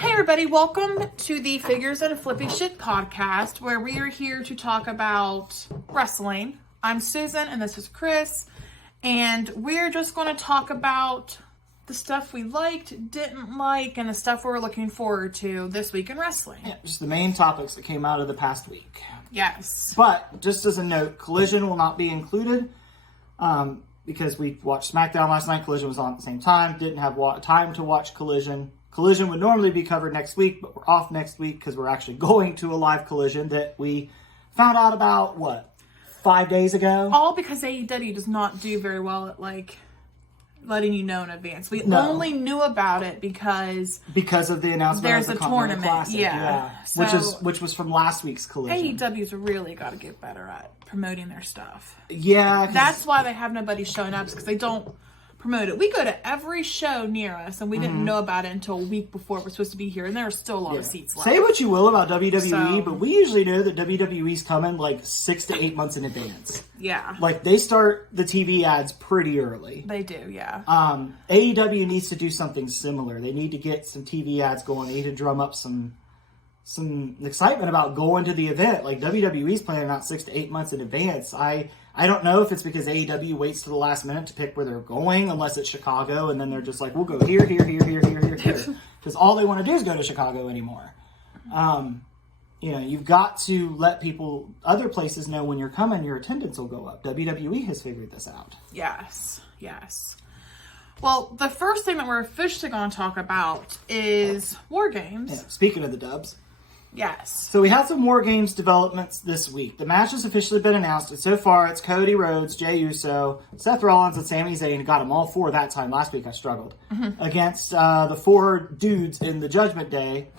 Hey everybody, welcome to the Figures and Flippy Shit podcast, where we are here to talk about wrestling. I'm Susan and this is Chris, and we're just going to talk about the stuff we liked, didn't like, and the stuff we're looking forward to this week in wrestling. Yeah, just the main topics that came out of the past week. Yes. But, just as a note, Collision will not be included, because we watched SmackDown last night. Collision was on at the same time, didn't have time to watch Collision. Collision would normally be covered next week, but we're off next week because we're actually going to a live Collision that we found out about, 5 days ago? All because AEW does not do very well at, letting you know in advance. We only knew about it because of the announcement there's of the a tournament. Classic. Yeah. So which was from last week's Collision. AEW's really got to get better at promoting their stuff. Yeah. That's why they have nobody showing up, because they don't promote it. We go to every show near us, and we didn't know about it until a week before we're supposed to be here, and there are still a lot of seats left. Say what you will about WWE, but we usually know that WWE's coming 6 to 8 months in advance. Yeah. They start the TV ads pretty early. They do, yeah. AEW needs to do something similar. They need to get some TV ads going. They need to drum up some excitement about going to the event. WWE's planning out 6 to 8 months in advance. I don't know if it's because AEW waits to the last minute to pick where they're going, unless it's Chicago, and then they're just we'll go here. Because all they want to do is go to Chicago anymore. You've got to let other places know when you're coming, your attendance will go up. WWE has figured this out. Yes. Well, the first thing that we're officially going to talk about is War Games. Yeah, speaking of the dubs. Yes. So we had some War Games developments this week. The match has officially been announced, and so far it's Cody Rhodes, Jey Uso, Seth Rollins, and Sami Zayn. Got them all four that time. Last week I struggled. Against the four dudes in the Judgment Day.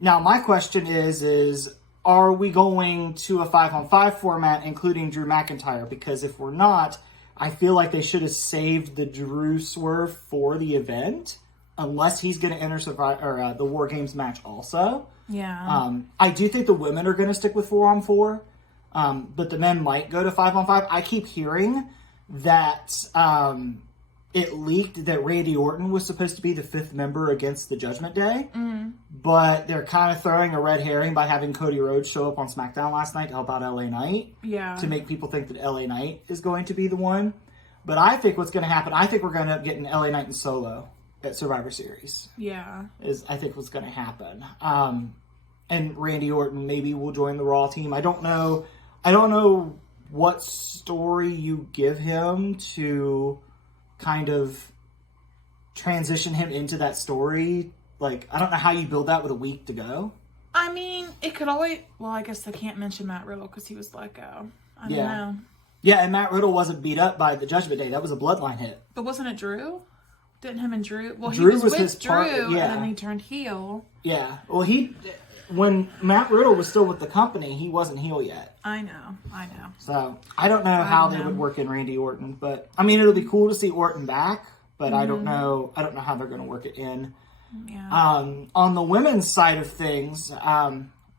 Now my question is are we going to a 5-on-5 format, including Drew McIntyre? Because if we're not, I feel like they should have saved the Drew swerve for the event, unless he's going to enter the War Games match also. Yeah. I do think the women are going to stick with 4-on-4, but the men might go to 5-on-5. I keep hearing that it leaked that Randy Orton was supposed to be the fifth member against the Judgment Day, but they're kind of throwing a red herring by having Cody Rhodes show up on SmackDown last night to help out LA Knight, to make people think that LA Knight is going to be the one. But I think what's going to happen, I think we're going to end up getting LA Knight and Solo at Survivor Series. Yeah. I think what's going to happen. And Randy Orton maybe will join the Raw team. I don't know what story you give him to kind of transition him into that story. I don't know how you build that with a week to go. I mean, it could always... Well, I guess I can't mention Matt Riddle because he was let go. I don't know. Yeah, and Matt Riddle wasn't beat up by the Judgment Day. That was a bloodline hit. But wasn't it Drew? Didn't him and Drew... Well, Drew he was with Drew, and then he turned heel. Yeah. Well, when Matt Riddle was still with the company, he wasn't heel yet. I know. So, I don't know how they would work in Randy Orton, but, I mean, it'll be cool to see Orton back, but I don't know how they're going to work it in. Yeah. On the women's side of things,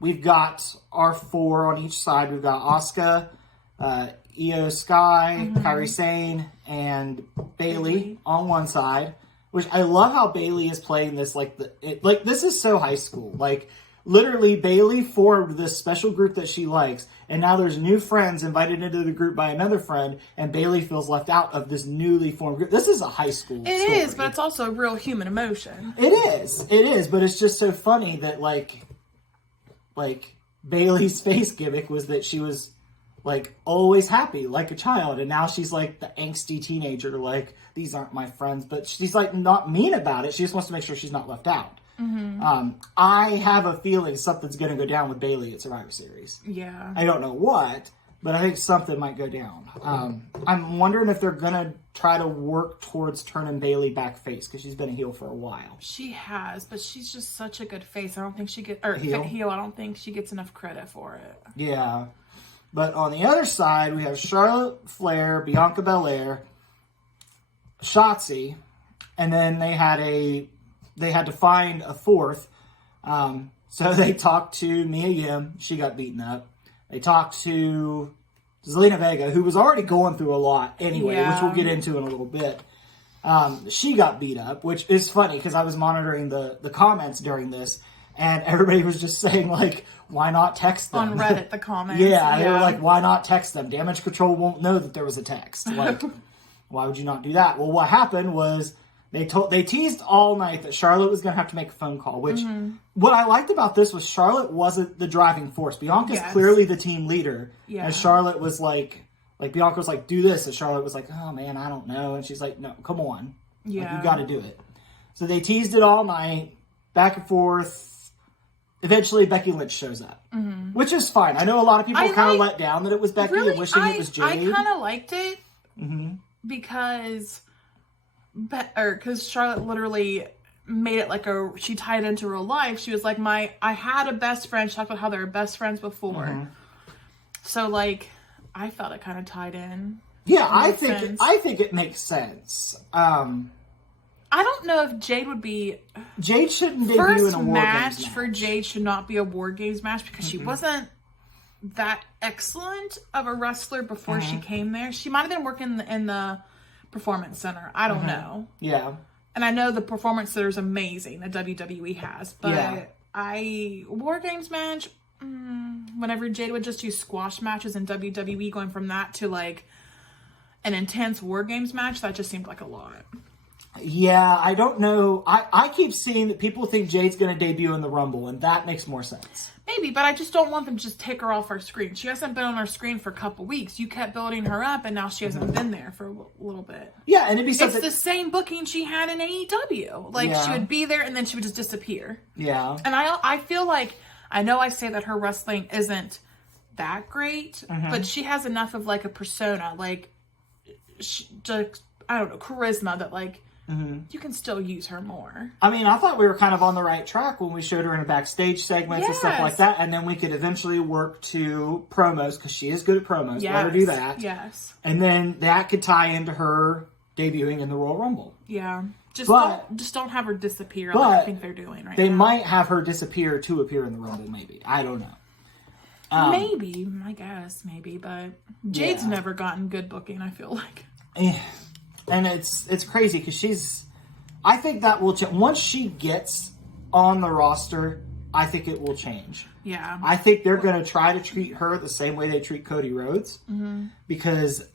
we've got our four on each side. We've got Asuka, Io Sky, Kairi Sane, and Bayley on one side. Which I love how Bayley is playing this this is so high school. Literally, Bayley formed this special group that she likes, and now there's new friends invited into the group by another friend, and Bayley feels left out of this newly formed group. This is a high school story. It is, but it's also a real human emotion. It is, but it's just so funny that, Bayley's face gimmick was that she was, always happy, like a child, and now she's, the angsty teenager, these aren't my friends, but she's, not mean about it. She just wants to make sure she's not left out. I have a feeling something's going to go down with Bayley at Survivor Series. Yeah. I don't know what, but I think something might go down. I'm wondering if they're going to try to work towards turning Bayley back face, because she's been a heel for a while. She has, but she's just such a good face. I don't think she gets... Or heel. I don't think she gets enough credit for it. Yeah. But on the other side, we have Charlotte Flair, Bianca Belair, Shotzi, and then they had to find a fourth. So they talked to Mia Yim. She got beaten up. They talked to Zelina Vega, who was already going through a lot anyway, which we'll get into in a little bit. She got beat up, which is funny because I was monitoring the comments during this, and everybody was just saying, like, why not text them? On Reddit, the comments. Yeah, they were like, why not text them? Damage Control won't know that there was a text. Like, why would you not do that? Well, what happened was they teased all night that Charlotte was going to have to make a phone call, which what I liked about this was Charlotte wasn't the driving force. Bianca's clearly the team leader. Yeah. And Charlotte was like Bianca was like, do this. And Charlotte was like, oh man, I don't know. And she's like, no, come on. Yeah. Like, you got to do it. So they teased it all night, back and forth. Eventually, Becky Lynch shows up, which is fine. I know a lot of people kind of let down that it was Becky and wishing it was Jade. I kind of liked it because Charlotte literally made it like she tied it into real life. She was like, I had a best friend. She talked about how they were best friends before. So, like, I felt it kind of tied in. Yeah, I think it makes sense. I don't know if Jade would be... Jade shouldn't debut in a War Games match. For Jade should not be a War Games match because she wasn't that excellent of a wrestler before she came there. She might have been working in the Performance Center. I don't know. Yeah. And I know the Performance Center is amazing that WWE has. But War Games match, whenever Jade would just do squash matches in WWE, going from that to like an intense War Games match, that just seemed like a lot. Yeah, I don't know. I keep seeing that people think Jade's going to debut in the Rumble, and that makes more sense. Maybe, but I just don't want them to just take her off our screen. She hasn't been on our screen for a couple weeks. You kept building her up, and now she hasn't been there for a little bit. Yeah, and it'd be something... It's the same booking she had in AEW. Like, she would be there, and then she would just disappear. Yeah. And I feel like... I know I say that her wrestling isn't that great, but she has enough of, like, a persona. Like, I don't know, charisma that, like... You can still use her more. I mean, I thought we were kind of on the right track when we showed her in a backstage segments and stuff like that, and then we could eventually work to promos, because she is good at promos. Let her do that. Yes. And then that could tie into her debuting in the Royal Rumble. Yeah. Just don't have her disappear like I think they're doing right now. They might have her disappear to appear in the Rumble, maybe. I don't know. Maybe. I guess, maybe. But Jade's never gotten good booking, I feel like. Yeah. And it's crazy because I think that will change. Once she gets on the roster, I think it will change. Yeah. I think they're going to try to treat her the same way they treat Cody Rhodes. Because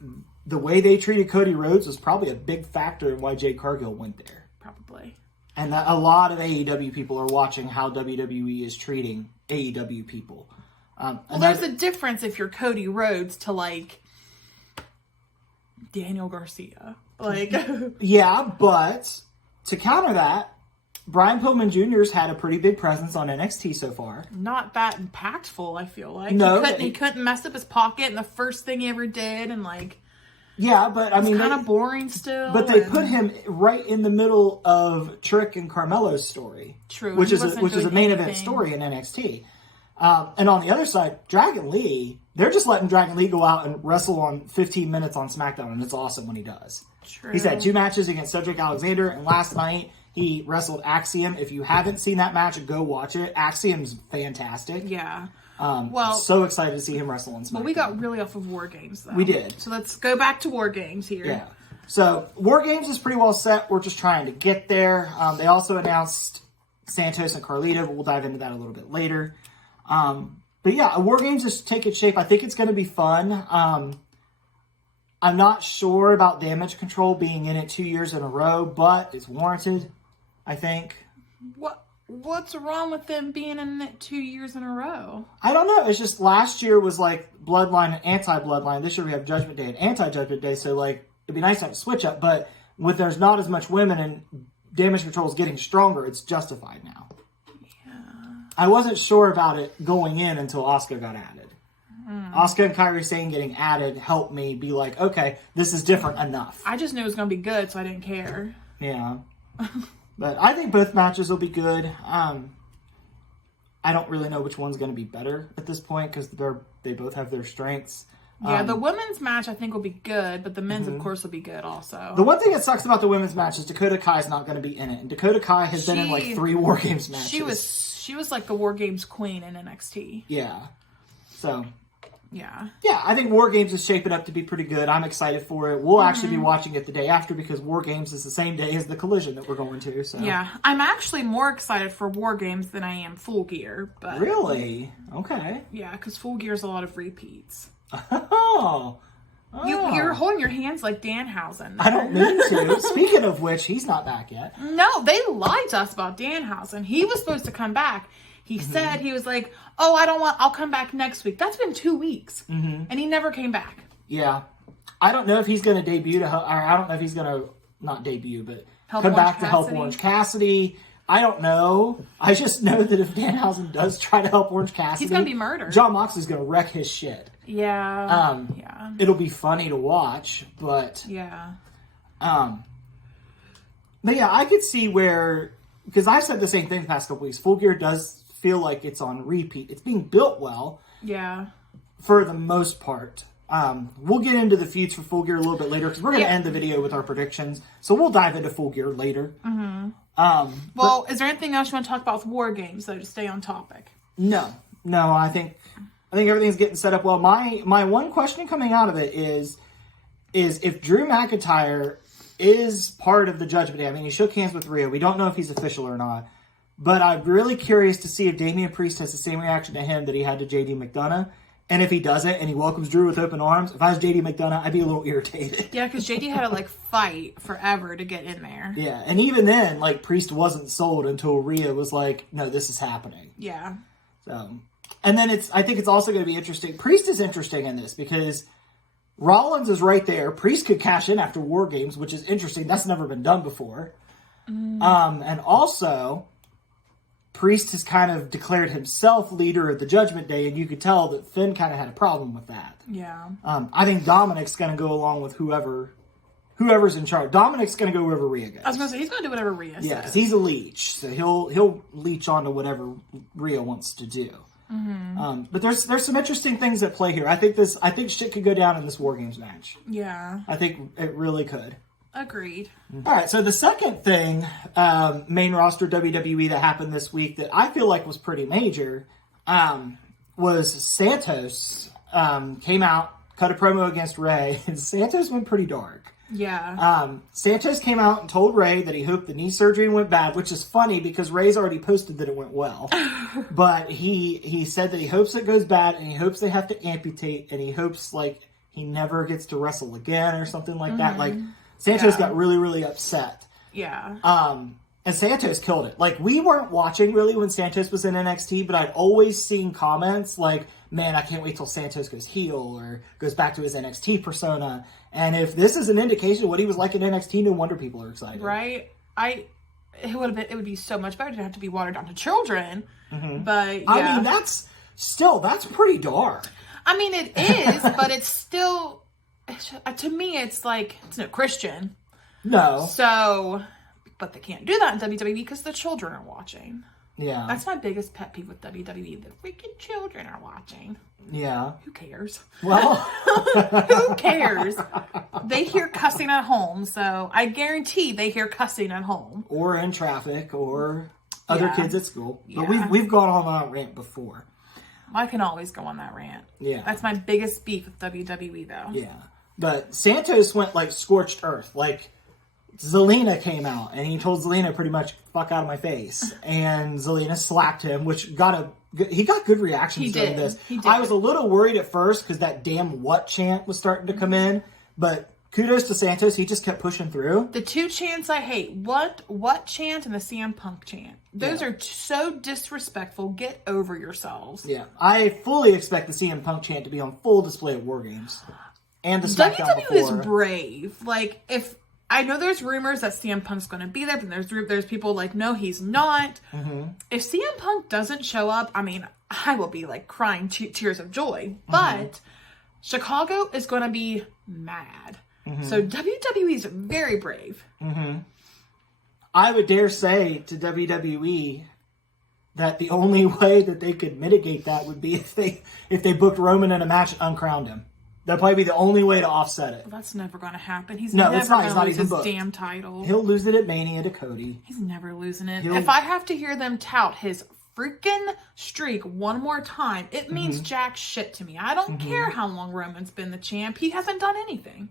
the way they treated Cody Rhodes was probably a big factor in why Jade Cargill went there. Probably. And a lot of AEW people are watching how WWE is treating AEW people. Well, there's a difference if you're Cody Rhodes to, like, Daniel Garcia. Like, yeah, but to counter that, Brian Pillman Jr.'s had a pretty big presence on NXT so far. Not that impactful, I feel like. No. He couldn't mess up his pocket in the first thing he ever did, and like... Yeah, but I mean... It's kind of boring still. But they put him right in the middle of Trick and Carmelo's story. True. Which is a main event story in NXT. And on the other side, Dragon Lee, they're just letting Dragon Lee go out and wrestle on 15 minutes on SmackDown, and it's awesome when he does. True. He's had 2 matches against Cedric Alexander, and last night he wrestled Axiom. If you haven't seen that match, go watch it. Axiom's fantastic. Yeah. So excited to see him wrestle on SmackDown. Well, we got really off of War Games, though. We did. So let's go back to War Games here. Yeah. So War Games is pretty well set. We're just trying to get there. They also announced Santos and Carlita, but we'll dive into that a little bit later. But yeah, War Games is taking shape. I think it's going to be fun. I'm not sure about Damage Control being in it 2 years in a row, but it's warranted, I think. What's wrong with them being in it 2 years in a row? I don't know. It's just last year was like Bloodline and Anti-Bloodline. This year we have Judgment Day and Anti-Judgment Day, so like it'd be nice to have a switch up, but there's not as much women and Damage Control is getting stronger, it's justified now. I wasn't sure about it going in until Asuka got added. Asuka and Kairi Sane getting added helped me be like, okay, this is different enough. I just knew it was going to be good, so I didn't care. Yeah. But I think both matches will be good. I don't really know which one's going to be better at this point because they both have their strengths. Yeah, the women's match I think will be good, but the men's, of course, will be good also. The one thing that sucks about the women's match is Dakota Kai's not going to be in it. And Dakota Kai has been in like 3 War Games matches. She was like the War Games queen in NXT. Yeah. So, Yeah. Yeah, I think War Games is shaping up to be pretty good. I'm excited for it. We'll actually be watching it the day after because War Games is the same day as the Collision that we're going to. So Yeah, I'm actually more excited for War Games than I am Full Gear. But really? Okay. yeah, because Full Gear is a lot of repeats. Oh. You're holding your hands like Danhausen. I don't mean to. Speaking of which, he's not back yet. No, they lied to us about Danhausen. He was supposed to come back. He said, he was like, oh, I'll come back next week. That's been 2 weeks. And he never came back. Yeah. I don't know if he's going to debut or I don't know if he's going to, not debut, but come back to help Orange Cassidy. I don't know. I just know that if Danhausen does try to help Orange Cassidy, he's going to be murdered. John Moxley's going to wreck his shit. Yeah. It'll be funny to watch, but yeah. But yeah, I could see where, because I've said the same thing the past couple weeks. Full Gear does feel like it's on repeat. It's being built well. Yeah. For the most part. We'll get into the feuds for Full Gear a little bit later because we're going to end the video with our predictions. So we'll dive into Full Gear later. Well, is there anything else you want to talk about with War Games, though, to stay on topic? No, I think everything's getting set up well. My one question coming out of it is if Drew McIntyre is part of the Judgment Day. I mean, he shook hands with Rhea. We don't know if he's official or not. But I'm really curious to see if Damian Priest has the same reaction to him that he had to JD McDonough. And if he doesn't and he welcomes Drew with open arms, if I was JD McDonough, I'd be a little irritated. Yeah, because JD had to, fight forever to get in there. Yeah, and even then, Priest wasn't sold until Rhea was like, no, this is happening. Yeah. So, and then I think it's also going to be interesting. Priest is interesting in this because Rollins is right there. Priest could cash in after War Games, which is interesting. That's never been done before. And also, Priest has kind of declared himself leader of the Judgment Day, and you could tell that Finn kind of had a problem with that. Yeah. I think Dominic's going to go along with whoever's in charge. Dominic's going to go wherever Rhea goes. I was going to say, he's going to do whatever Rhea says. Yeah, because he's a leech, so he'll leech onto whatever Rhea wants to do. But there's some interesting things at play here. I think shit could go down in this War Games match. Yeah. I think it really could. Agreed. All right, so the second thing, main roster WWE that happened this week that I feel like was pretty major, was Santos came out, cut a promo against Ray, and Santos went pretty dark. Yeah. Santos came out and told Ray that he hoped the knee surgery went bad, which is funny because Ray's already posted that it went well. But he said that he hopes it goes bad and he hopes they have to amputate and he hopes he never gets to wrestle again or something like that. Santos got really, really upset. Yeah. And Santos killed it. We weren't watching really when Santos was in NXT, but I'd always seen comments man, I can't wait till Santos goes heel or goes back to his NXT persona. And if this is an indication of what he was like in NXT, no wonder people are excited. Right? It would be so much better to have to be watered down to children. But yeah. I mean, that's pretty dark. I mean, it is, but it's still, to me, it's it's no Christian. No. So, but they can't do that in WWE because the children are watching. Yeah. That's my biggest pet peeve with WWE. The freaking children are watching. Yeah. Who cares? Well. Who cares? They hear cussing at home, so I guarantee they hear cussing at home. Or in traffic, or other kids at school. But Yeah. we've gone on that rant before. I can always go on that rant. Yeah. That's my biggest beef with WWE, though. Yeah. But Santos went scorched earth. Zelina came out and he told Zelina pretty much fuck out of my face. And Zelina slapped him, which he got good reactions during this. He did. I was a little worried at first because that damn what chant was starting to come in. But kudos to Santos. He just kept pushing through. The two chants I hate, what chant and the CM Punk chant. Those are so disrespectful. Get over yourselves. Yeah. I fully expect the CM Punk chant to be on full display at War Games. And the SmackDown WWE before. is brave. If I know there's rumors that CM Punk's going to be there, but there's people no, he's not. If CM Punk doesn't show up, I mean, I will be crying tears of joy. But Chicago is going to be mad. So WWE is very brave. I would dare say to WWE that the only way that they could mitigate that would be if they booked Roman in a match and uncrowned him. That'd probably be the only way to offset it. Well, that's never going to happen. He's No, never it's not. going He's to not lose even his booked. damn title. He'll lose it at Mania to Cody. He's never losing it. He'll- If I have to hear them tout his freaking streak one more time, it means jack shit to me. I don't care how long Roman's been the champ. He hasn't done anything.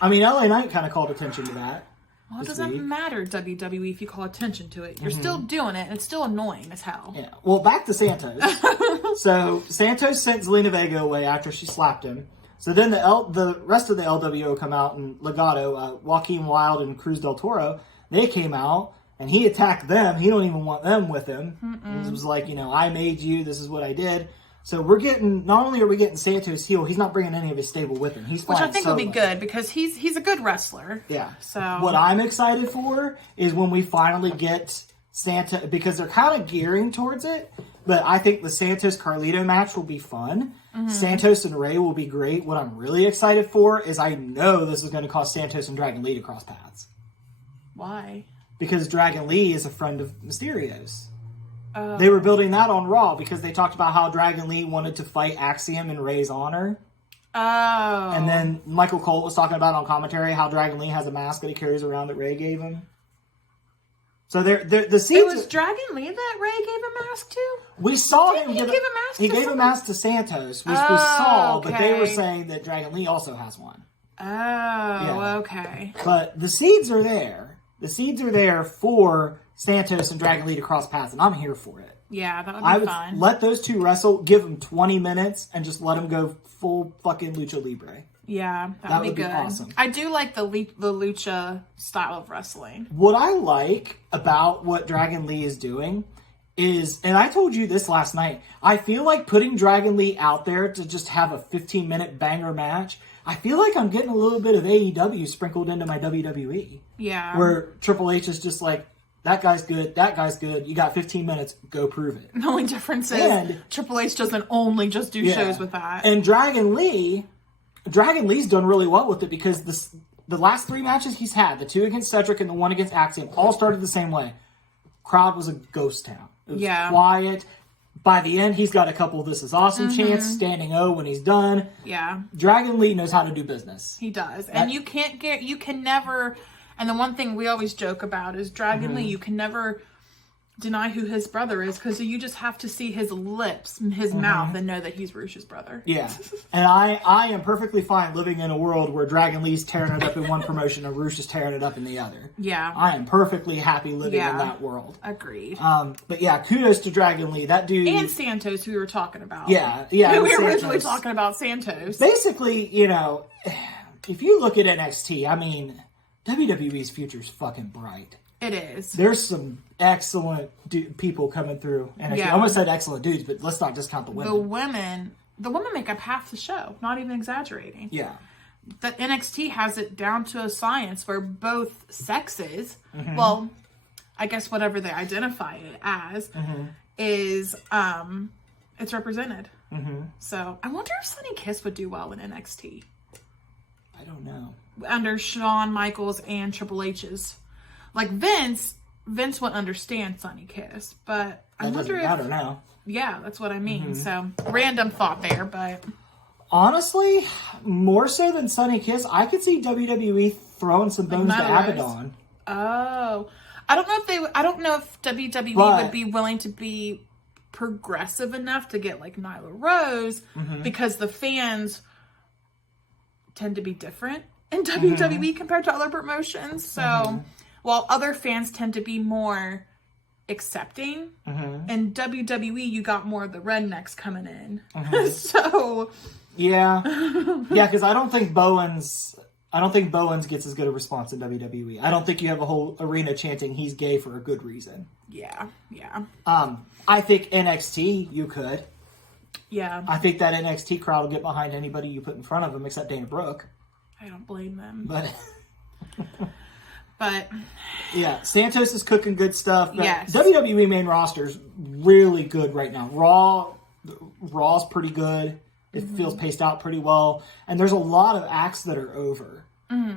I mean, LA Knight kind of called attention to that. Well, it doesn't matter, WWE, if you call attention to it. You're still doing it, and it's still annoying as hell. Yeah. Well, back to Santos. So, Santos sent Zelina Vega away after she slapped him. So then the rest of the LWO come out, and Legado, Joaquin Wilde and Cruz del Toro, they came out, and he attacked them. He don't even want them with him. It was like, I made you, this is what I did. So not only are we getting Santos heel, he's not bringing any of his stable with him. Which I think will be good, because he's a good wrestler. Yeah. So what I'm excited for is when we finally get Santos, because they're kind of gearing towards it, but I think the Santos-Carlito match will be fun. Santos and Rey will be great. What I'm really excited for is I know this is going to cause Santos and Dragon Lee to cross paths. Why? Because Dragon Lee is a friend of Mysterio's. They were building that on Raw because they talked about how Dragon Lee wanted to fight Axiom in Rey's honor. Oh. And then Michael Cole was talking about on commentary how Dragon Lee has a mask that he carries around that Rey gave him. So the seeds. It was Dragon Lee that Ray gave a mask to? We saw Didn't him he give a mask He to gave someone? a mask to Santos, which we saw, okay. but they were saying that Dragon Lee also has one. Oh, okay. But the seeds are there. The seeds are there for Santos and Dragon Lee to cross paths, and I'm here for it. Yeah, that would be I would fun. let those two wrestle, give them 20 minutes, and just let them go full fucking Lucha Libre. Yeah, That would would be be good. awesome. I do like the lucha style of wrestling. What I like about what Dragon Lee is doing is, and I told you this last night, I feel like putting Dragon Lee out there to just have a 15-minute banger match, I feel like I'm getting a little bit of AEW sprinkled into my WWE. Yeah. Where Triple H is just like, that guy's good, you got 15 minutes, go prove it. The only difference is Triple H doesn't only just do shows with that. And Dragon Lee's done really well with it because the last 3 matches he's had, the 2 against Cedric and the 1 against Axiom, all started the same way. Crowd was a ghost town. It was quiet. By the end, he's got a couple of This Is Awesome chants, standing O when he's done. Yeah. Dragon Lee knows how to do business. He does. And you can never, and the one thing we always joke about is Dragon Lee, you can never deny who his brother is, because you just have to see his lips, his mouth, and know that he's Rush's brother. Yeah. And I am perfectly fine living in a world where Dragon Lee's tearing it up in one promotion and Rush is tearing it up in the other. Yeah. I am perfectly happy living in that world. Agreed. But yeah, kudos to Dragon Lee. That dude. And Santos, who we were talking about. Yeah. We were Santos. originally talking about Santos. Basically, if you look at NXT, I mean, WWE's future's fucking bright. It is. There's some excellent people coming through. And I almost said excellent dudes, but let's not discount the women. The women make up half the show. Not even exaggerating. Yeah. The NXT has it down to a science where both sexes, well, I guess whatever they identify it as, is it's represented. So I wonder if Sunny Kiss would do well in NXT. I don't know. Under Shawn Michaels and Triple H's. Like Vince wouldn't understand Sunny Kiss, but I wonder if... I don't know. Yeah, that's what I mean. So, random thought there, but... Honestly, more so than Sunny Kiss, I could see WWE throwing some bones to Abaddon. Oh. I don't know if WWE would be willing to be progressive enough to get like Nyla Rose, because the fans tend to be different in WWE compared to other promotions. So... While other fans tend to be more accepting, in WWE you got more of the rednecks coming in. So yeah, because I don't think Bowens gets as good a response in WWE. I don't think you have a whole arena chanting he's gay for a good reason. Yeah. I think NXT you could. Yeah. I think that NXT crowd will get behind anybody you put in front of them except Dana Brooke. I don't blame them. But yeah, Santos is cooking good stuff. Yes. WWE main roster's really good right now. Raw's pretty good. It feels paced out pretty well. And there's a lot of acts that are over.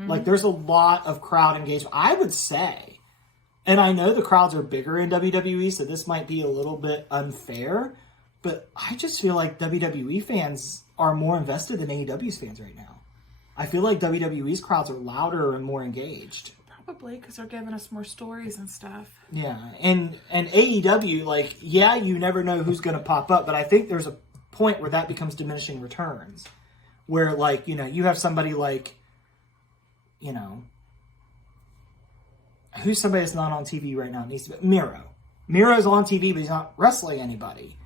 Like, there's a lot of crowd engagement. I would say, and I know the crowds are bigger in WWE, so this might be a little bit unfair, but I just feel like WWE fans are more invested than AEW's fans right now. I feel like WWE's crowds are louder and more engaged. Probably, because they're giving us more stories and stuff. Yeah, and AEW, like, yeah, you never know who's going to pop up, but I think there's a point where that becomes diminishing returns. Where, like, you know, you have somebody like, you know, who's somebody that's not on TV right now? It needs to be Miro. Miro's on TV, but he's not wrestling anybody.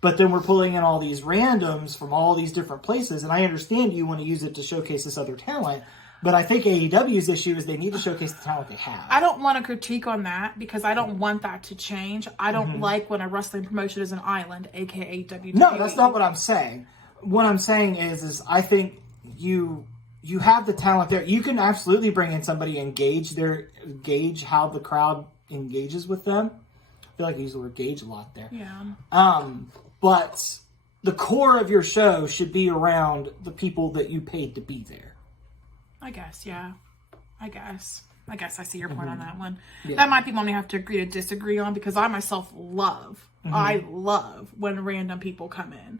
But then we're pulling in all these randoms from all these different places, and I understand you want to use it to showcase this other talent, but I think AEW's issue is they need to showcase the talent they have. I don't want to critique on that because I don't want that to change. I don't like when a wrestling promotion is an island, aka WWE. No, that's not what I'm saying. What I'm saying is I think you have the talent there. You can absolutely bring in somebody and gauge how the crowd engages with them. I feel like I use the word gauge a lot there. Yeah. But the core of your show should be around the people that you paid to be there. I guess, yeah. I guess I see your point on that one. Yeah. That might be one we have to agree to disagree on because I myself love I love when random people come in.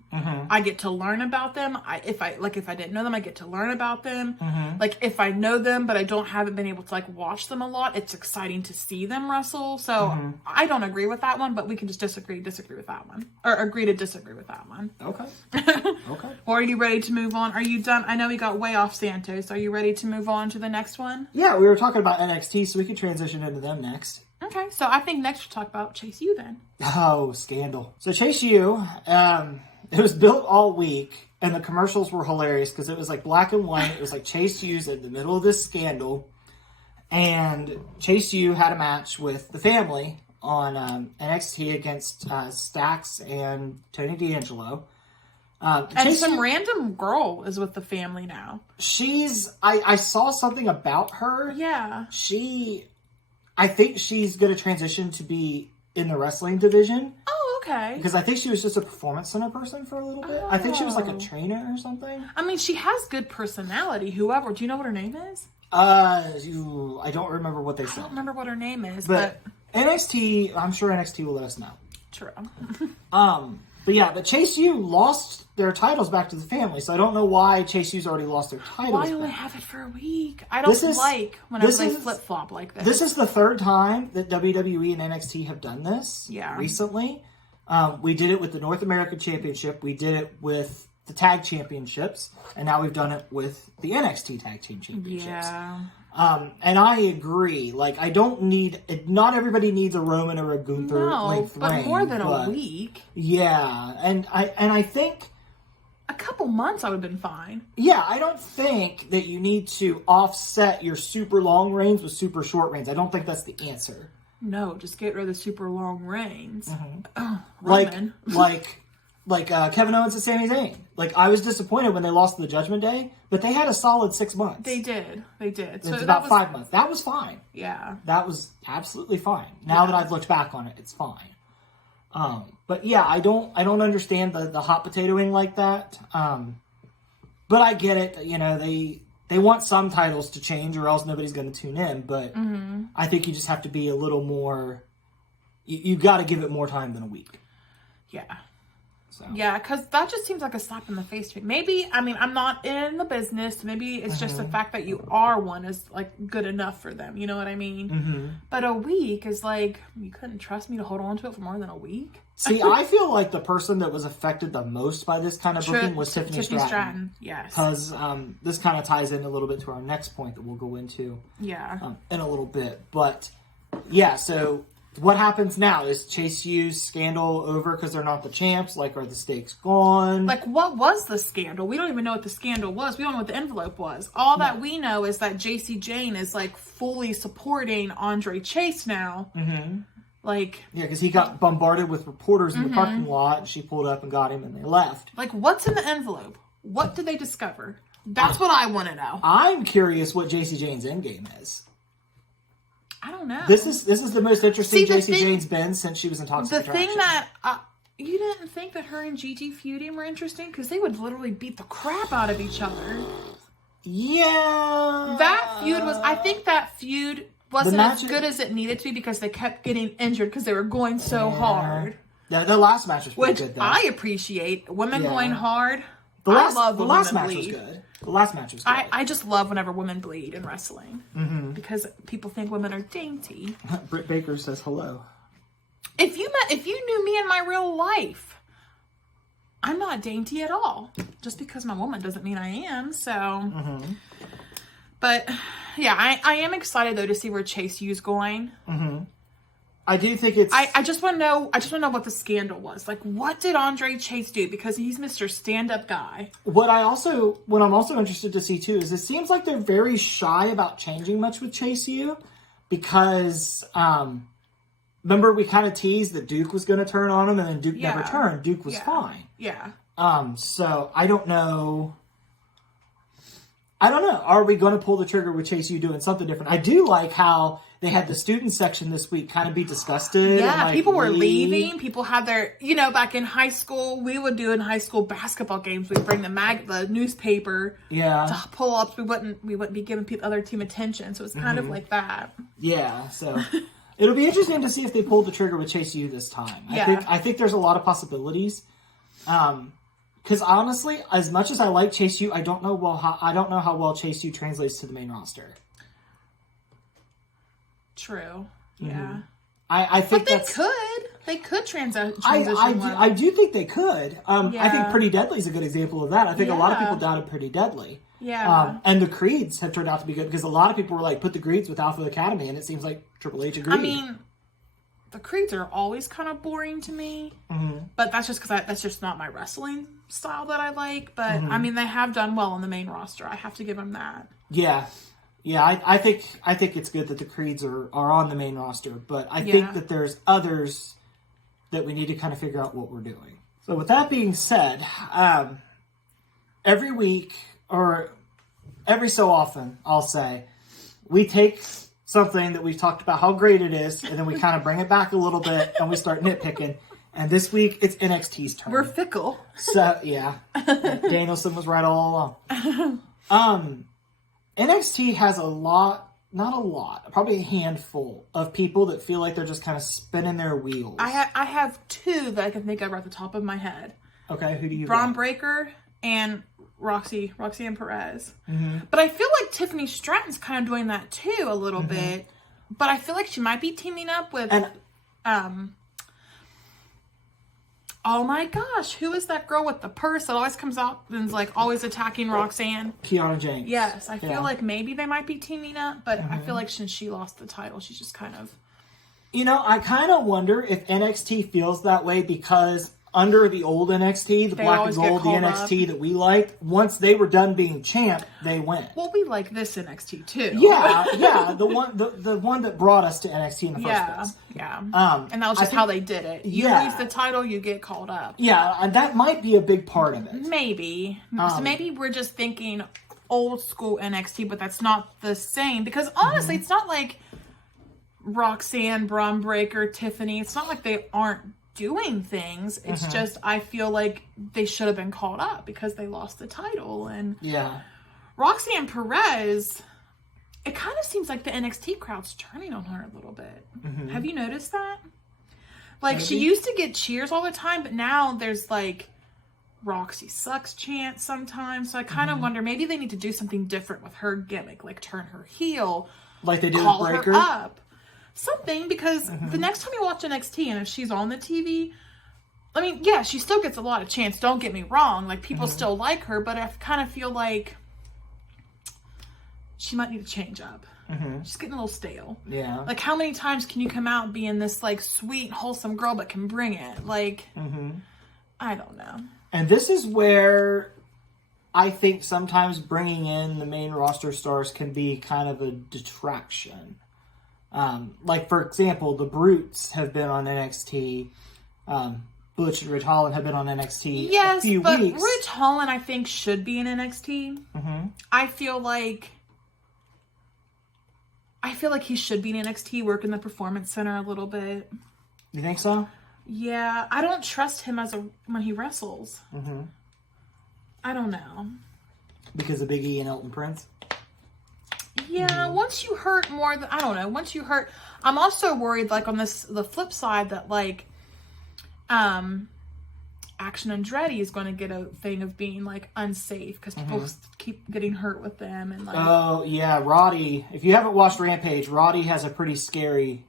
I get to learn about them. If I didn't know them, I get to learn about them. Like if I know them, but I haven't been able to like watch them a lot, it's exciting to see them wrestle. So I don't agree with that one, but we can just disagree with that one. Or agree to disagree with that one. Okay. Okay. Or are you ready to move on? Are you done? I know we got way off Santos. Are you ready to move on to the next one? Yeah, we were talking about NXT, so we could transition into them next. Okay, so I think next we'll talk about Chase U then. Oh, scandal. So Chase U, it was built all week, and the commercials were hilarious because it was like black and white. It was like Chase U's in the middle of this scandal, and Chase U had a match with the family on NXT against Stax and Tony D'Angelo. And some random girl is with the family now. I saw something about her. Yeah. I think she's going to transition to be in the wrestling division. Oh, okay. Because I think she was just a performance center person for a little bit. I think she was like a trainer or something. I mean, she has good personality. Whoever. Do you know what her name is? I don't remember what they said. I don't remember what her name is, but NXT, I'm sure NXT will let us know. True. But Chase U lost their titles back to the family, so I don't know why Chase U's already lost their titles. Why only have it for a week? I don't like whenever they flip-flop like this. This is the third time that WWE and NXT have done this recently. We did it with the North American Championship. We did it with the Tag Championships. And now we've done it with the NXT Tag Team Championships. Yeah. And I agree. Like, not everybody needs a Roman or a Gunther length but reign, more than a week. Yeah. And I think a couple months I would have been fine. Yeah, I don't think that you need to offset your super long reigns with super short reigns. I don't think that's the answer. No, just get rid of the super long reigns. Like Kevin Owens and Sami Zayn. Like, I was disappointed when they lost the Judgment Day, but they had a solid 6 months. They did. So it's about 5 months. That was fine. Yeah. That was absolutely fine. Now that I've looked back on it, it's fine. But yeah, I don't understand the hot potatoing like that. But I get it. You know, they want some titles to change or else nobody's going to tune in. But I think you just have to be a little more, you got to give it more time than a week. Yeah. So. Yeah, because that just seems like a slap in the face to me. Maybe, I mean, I'm not in the business. Maybe it's just the fact that you are one is, like, good enough for them. You know what I mean? But a week is like, you couldn't trust me to hold on to it for more than a week? See, I feel like the person that was affected the most by this kind of booking was Tiffany Stratton. Yes. Because this kind of ties in a little bit to our next point that we'll go into in a little bit. But, yeah, so what happens now? Is Chase U's scandal over because they're not the champs? Like, are the stakes gone? Like, what was the scandal? We don't even know what the scandal was. We don't know what the envelope was. All that we know is that JC Jane is, like, fully supporting Andre Chase now. Like... Yeah, because he got bombarded with reporters in the parking lot, and she pulled up and got him, and they left. Like, what's in the envelope? What did they discover? That's what I want to know. I'm curious what JC Jane's endgame is. I don't know. This is the most interesting JC Jane's been since she was in Toxic Attraction. The thing that you didn't think that her and Gigi feuding were interesting because they would literally beat the crap out of each other. Yeah, that feud was. I think that feud wasn't as good as it needed to be because they kept getting injured because they were going so hard. The last match was pretty good, though. I appreciate women going hard. The last match was good. The last match was great. I just love whenever women bleed in wrestling. Because people think women are dainty. Britt Baker says hello. If you knew me in my real life, I'm not dainty at all. Just because I'm a woman doesn't mean I am. So, but yeah, I am excited though to see where Chase U's going. I do think it's. I just want to know. I just want to know what the scandal was. Like, what did Andre Chase do? Because he's Mr. Stand-Up guy. What I'm also interested to see too is it seems like they're very shy about changing much with Chase U, because remember we kind of teased that Duke was going to turn on him, and then Duke never turned. Duke was fine. Yeah. So I don't know. Are we going to pull the trigger with Chase U doing something different? I do like how they had the student section this week kind of be disgusted. Yeah, and like people were leaving. People had their, back in high school, we would do in high school basketball games. We'd bring the newspaper to pull up. We wouldn't be giving other team attention. So it's kind of like that. Yeah, so it'll be interesting to see if they pull the trigger with Chase U this time. I think there's a lot of possibilities. Because honestly, as much as I like Chase U, I don't know how well Chase U translates to the main roster. True. Yeah. I think they could transition. I do think they could. I think Pretty Deadly is a good example of that. I think a lot of people doubted Pretty Deadly. Yeah. And the Creeds have turned out to be good because a lot of people were like, put the Creeds with Alpha Academy, and it seems like Triple H agreed. I mean, the Creeds are always kind of boring to me, but that's just because that's just not my wrestling style that I like. But I mean, they have done well on the main roster. I have to give them that. Yeah. I think it's good that the Creeds are on the main roster, but I think that there's others that we need to kind of figure out what we're doing. So with that being said, every week or every so often, I'll say, we take something that we've talked about how great it is, and then we kind of bring it back a little bit and we start nitpicking. And this week it's NXT's turn. We're fickle. So yeah, Danielson was right all along. NXT has probably a handful of people that feel like they're just kind of spinning their wheels. I have two that I can think of right at the top of my head. Okay, who do you Braun got? Breaker and Roxanne Perez. But I feel like Tiffany Stratton's kind of doing that too a little bit. But I feel like she might be teaming up with oh my gosh, who is that girl with the purse that always comes out and is like always attacking Roxanne? Kiana James. Yes, I feel like maybe they might be teaming up, but I feel like since she lost the title, she's just kind of... I kind of wonder if NXT feels that way because under the old NXT, the black and gold, the NXT that we liked, once they were done being champ, they went. Well, we like this NXT too. Yeah, the one that brought us to NXT in the first place. Yeah. And that was just how they did it. You lose the title, you get called up. Yeah, and that might be a big part of it. Maybe. So maybe we're just thinking old school NXT, but that's not the same. Because honestly, it's not like Roxanne, Braun Breaker, Tiffany, it's not like they aren't doing things. It's just I feel like they should have been called up because they lost the title. And Roxanne Perez, it kind of seems like the NXT crowd's turning on her a little bit. Have you noticed that? Like she used to get cheers all the time, but now there's like Roxy sucks chants sometimes. So I kind of wonder maybe they need to do something different with her gimmick, like turn her heel, like they did call with Breaker. Her up. Something, because the next time you watch NXT and if she's on the TV, I mean, yeah, she still gets a lot of chance, don't get me wrong. Like, people still like her, but I kind of feel like she might need to change up. She's getting a little stale. Yeah. Like, how many times can you come out being this, like, sweet, wholesome girl but can bring it? Like, I don't know. And this is where I think sometimes bringing in the main roster stars can be kind of a detraction. Like, for example, the Brutes have been on NXT. Butch and Ridge Holland have been on NXT a few weeks. Yes, but Ridge Holland, I think, should be in NXT. I feel like he should be in NXT, work in the Performance Center a little bit. You think so? Yeah, I don't trust him when he wrestles. I don't know. Because of Big E and Elton Prince? Yeah, once you hurt more than, I don't know, once you hurt, I'm also worried, like, on the flip side that, like, Action Andretti is going to get a thing of being like unsafe because people keep getting hurt with them and like. Oh yeah, Roddy. If you haven't watched Rampage, Roddy has a pretty scary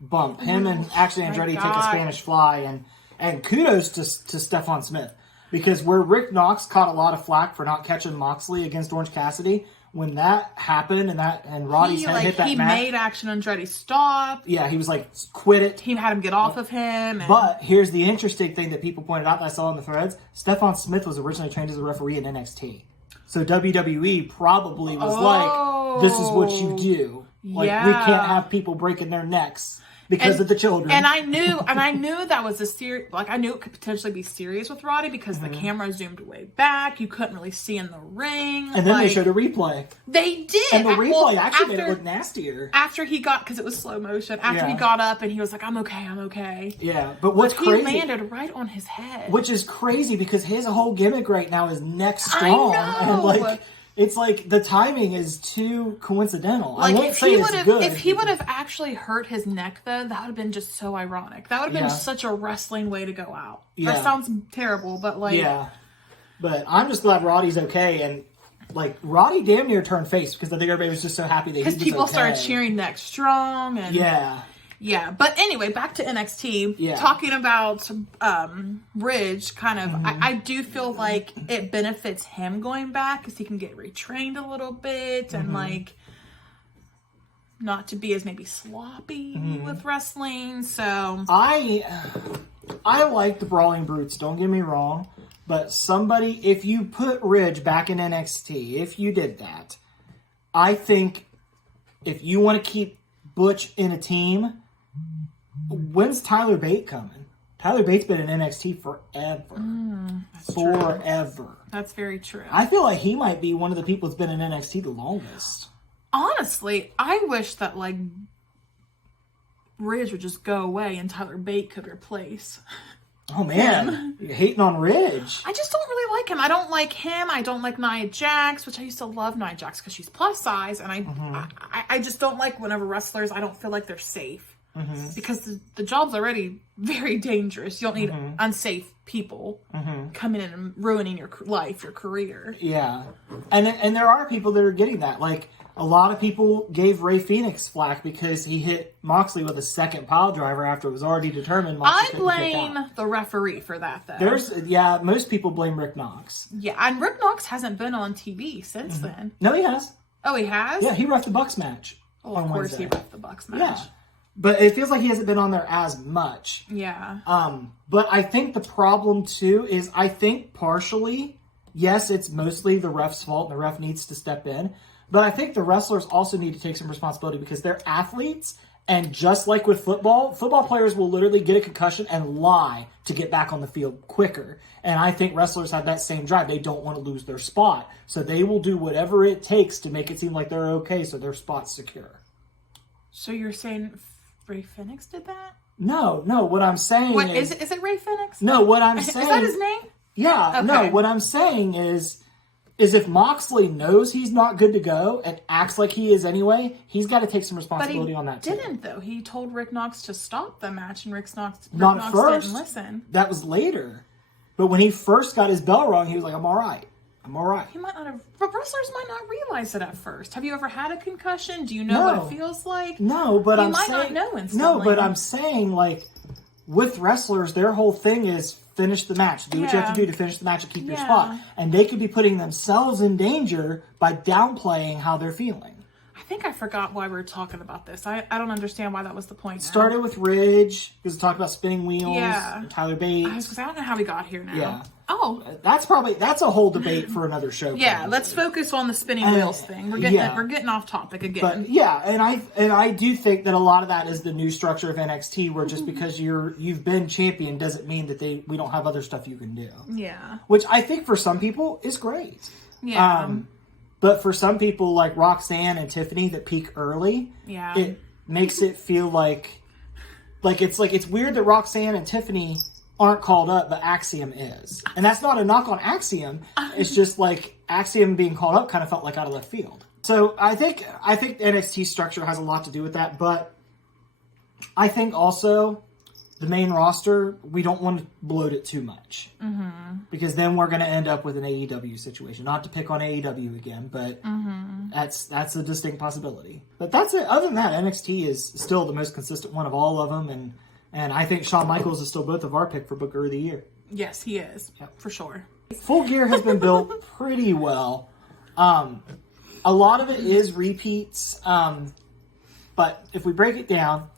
bump. Him and Action Andretti take a Spanish Fly, and kudos to Stephon Smith, because where Rick Knox caught a lot of flack for not catching Moxley against Orange Cassidy, when that happened and Roddy's head hit that he mat, made Action Andretti stop. Yeah, he was like, quit it. He had him get off of him. But here's the interesting thing that people pointed out that I saw in the threads. Stephon Smith was originally trained as a referee in NXT. So WWE probably was like, this is what you do. Like, we can't have people breaking their necks because of the children. And I knew that was a serious, like I knew it could potentially be serious with Roddy because the camera zoomed way back. You couldn't really see in the ring. And then they showed a replay. They did. And the replay actually made it look nastier. After he got, because it was slow motion, after he got up and he was like, I'm okay. Yeah, but what's crazy. He landed right on his head. Which is crazy because his whole gimmick right now is neck strong. I know. And like, it's like the timing is too coincidental. Like, I won't say it's good. If he would have actually hurt his neck, though, that would have been just so ironic. That would have been such a wrestling way to go out. Yeah. That sounds terrible, but like... Yeah. But I'm just glad Roddy's okay. And, like, Roddy damn near turned face because I think everybody was just so happy that he was okay. Because people started cheering Neck Strong. And yeah. But anyway, back to NXT. Yeah. Talking about Ridge, kind of, I do feel like it benefits him going back because he can get retrained a little bit and, like, not to be as maybe sloppy with wrestling. So I like the Brawling Brutes, don't get me wrong. But if you put Ridge back in NXT, if you did that, I think if you want to keep Butch in a team, when's Tyler Bate coming? Tyler Bate's been in NXT forever. Forever. That's very true. I feel like he might be one of the people that's been in NXT the longest. Honestly, I wish that, like, Ridge would just go away and Tyler Bate could replace. Oh, man. You're hating on Ridge. I just don't really like him. I don't like him. I don't like Nia Jax, which I used to love Nia Jax because she's plus size. And I just don't like whenever wrestlers, I don't feel like they're safe. Because the job's already very dangerous. You don't need unsafe people coming in and ruining your life, your career. Yeah. And there are people that are getting that. Like, a lot of people gave Rey Fenix flack because he hit Moxley with a second pile driver after it was already determined Moxley couldn't kick out. I blame the referee for that, though. Most people blame Rick Knox. Yeah, and Rick Knox hasn't been on TV since then. No, he has. Oh, he has? Yeah, he reffed the Bucks match. Oh, of course he reffed the Bucks match. Yeah. But it feels like he hasn't been on there as much. Yeah. But I think the problem, too, is I think partially, yes, it's mostly the ref's fault and the ref needs to step in. But I think the wrestlers also need to take some responsibility because they're athletes. And just like with football players will literally get a concussion and lie to get back on the field quicker. And I think wrestlers have that same drive. They don't want to lose their spot. So they will do whatever it takes to make it seem like they're okay so their spot's secure. So you're saying Rey Fenix did that? No. What I'm saying is it Rey Fenix? No, what I'm saying... Is that his name? Yeah. Okay. No, what I'm saying is if Moxley knows he's not good to go and acts like he is anyway, he's got to take some responsibility on that too. But he didn't, though. He told Rick Knox to stop the match, and Rick Knox didn't listen. That was later. But when he first got his bell rung, he was like, I'm all right. He might not have... But wrestlers might not realize it at first. Have you ever had a concussion? Do you know what it feels like? No, but you might not know instantly. No, but I'm saying, like, with wrestlers, their whole thing is finish the match. Do what you have to do to finish the match and keep your spot. And they could be putting themselves in danger by downplaying how they're feeling. I think I forgot why we were talking about this. I don't understand why that was the point. Started with Ridge, because it talked about spinning wheels, and Tyler Bates. I don't know how we got here now. Yeah. Oh. That's a whole debate for another show. Yeah, probably. Let's focus on the spinning wheels thing. We're getting off topic again. But yeah, and I do think that a lot of that is the new structure of NXT, where just because you've been champion doesn't mean that we don't have other stuff you can do. Yeah. Which I think for some people is great. Yeah. But for some people like Roxanne and Tiffany that peak early, it makes it feel like it's weird that Roxanne and Tiffany aren't called up, but Axiom is. And that's not a knock on Axiom. It's just like Axiom being called up kind of felt like out of left field. So I think NXT structure has a lot to do with that, but I think also the main roster, we don't want to bloat it too much. Because then we're going to end up with an AEW situation. Not to pick on AEW again, but that's a distinct possibility. But that's it. Other than that, NXT is still the most consistent one of all of them, and I think Shawn Michaels is still both of our pick for Booker of the Year. Yes, he is. Yep. For sure. Full Gear has been built pretty well. A lot of it is repeats, but if we break it down,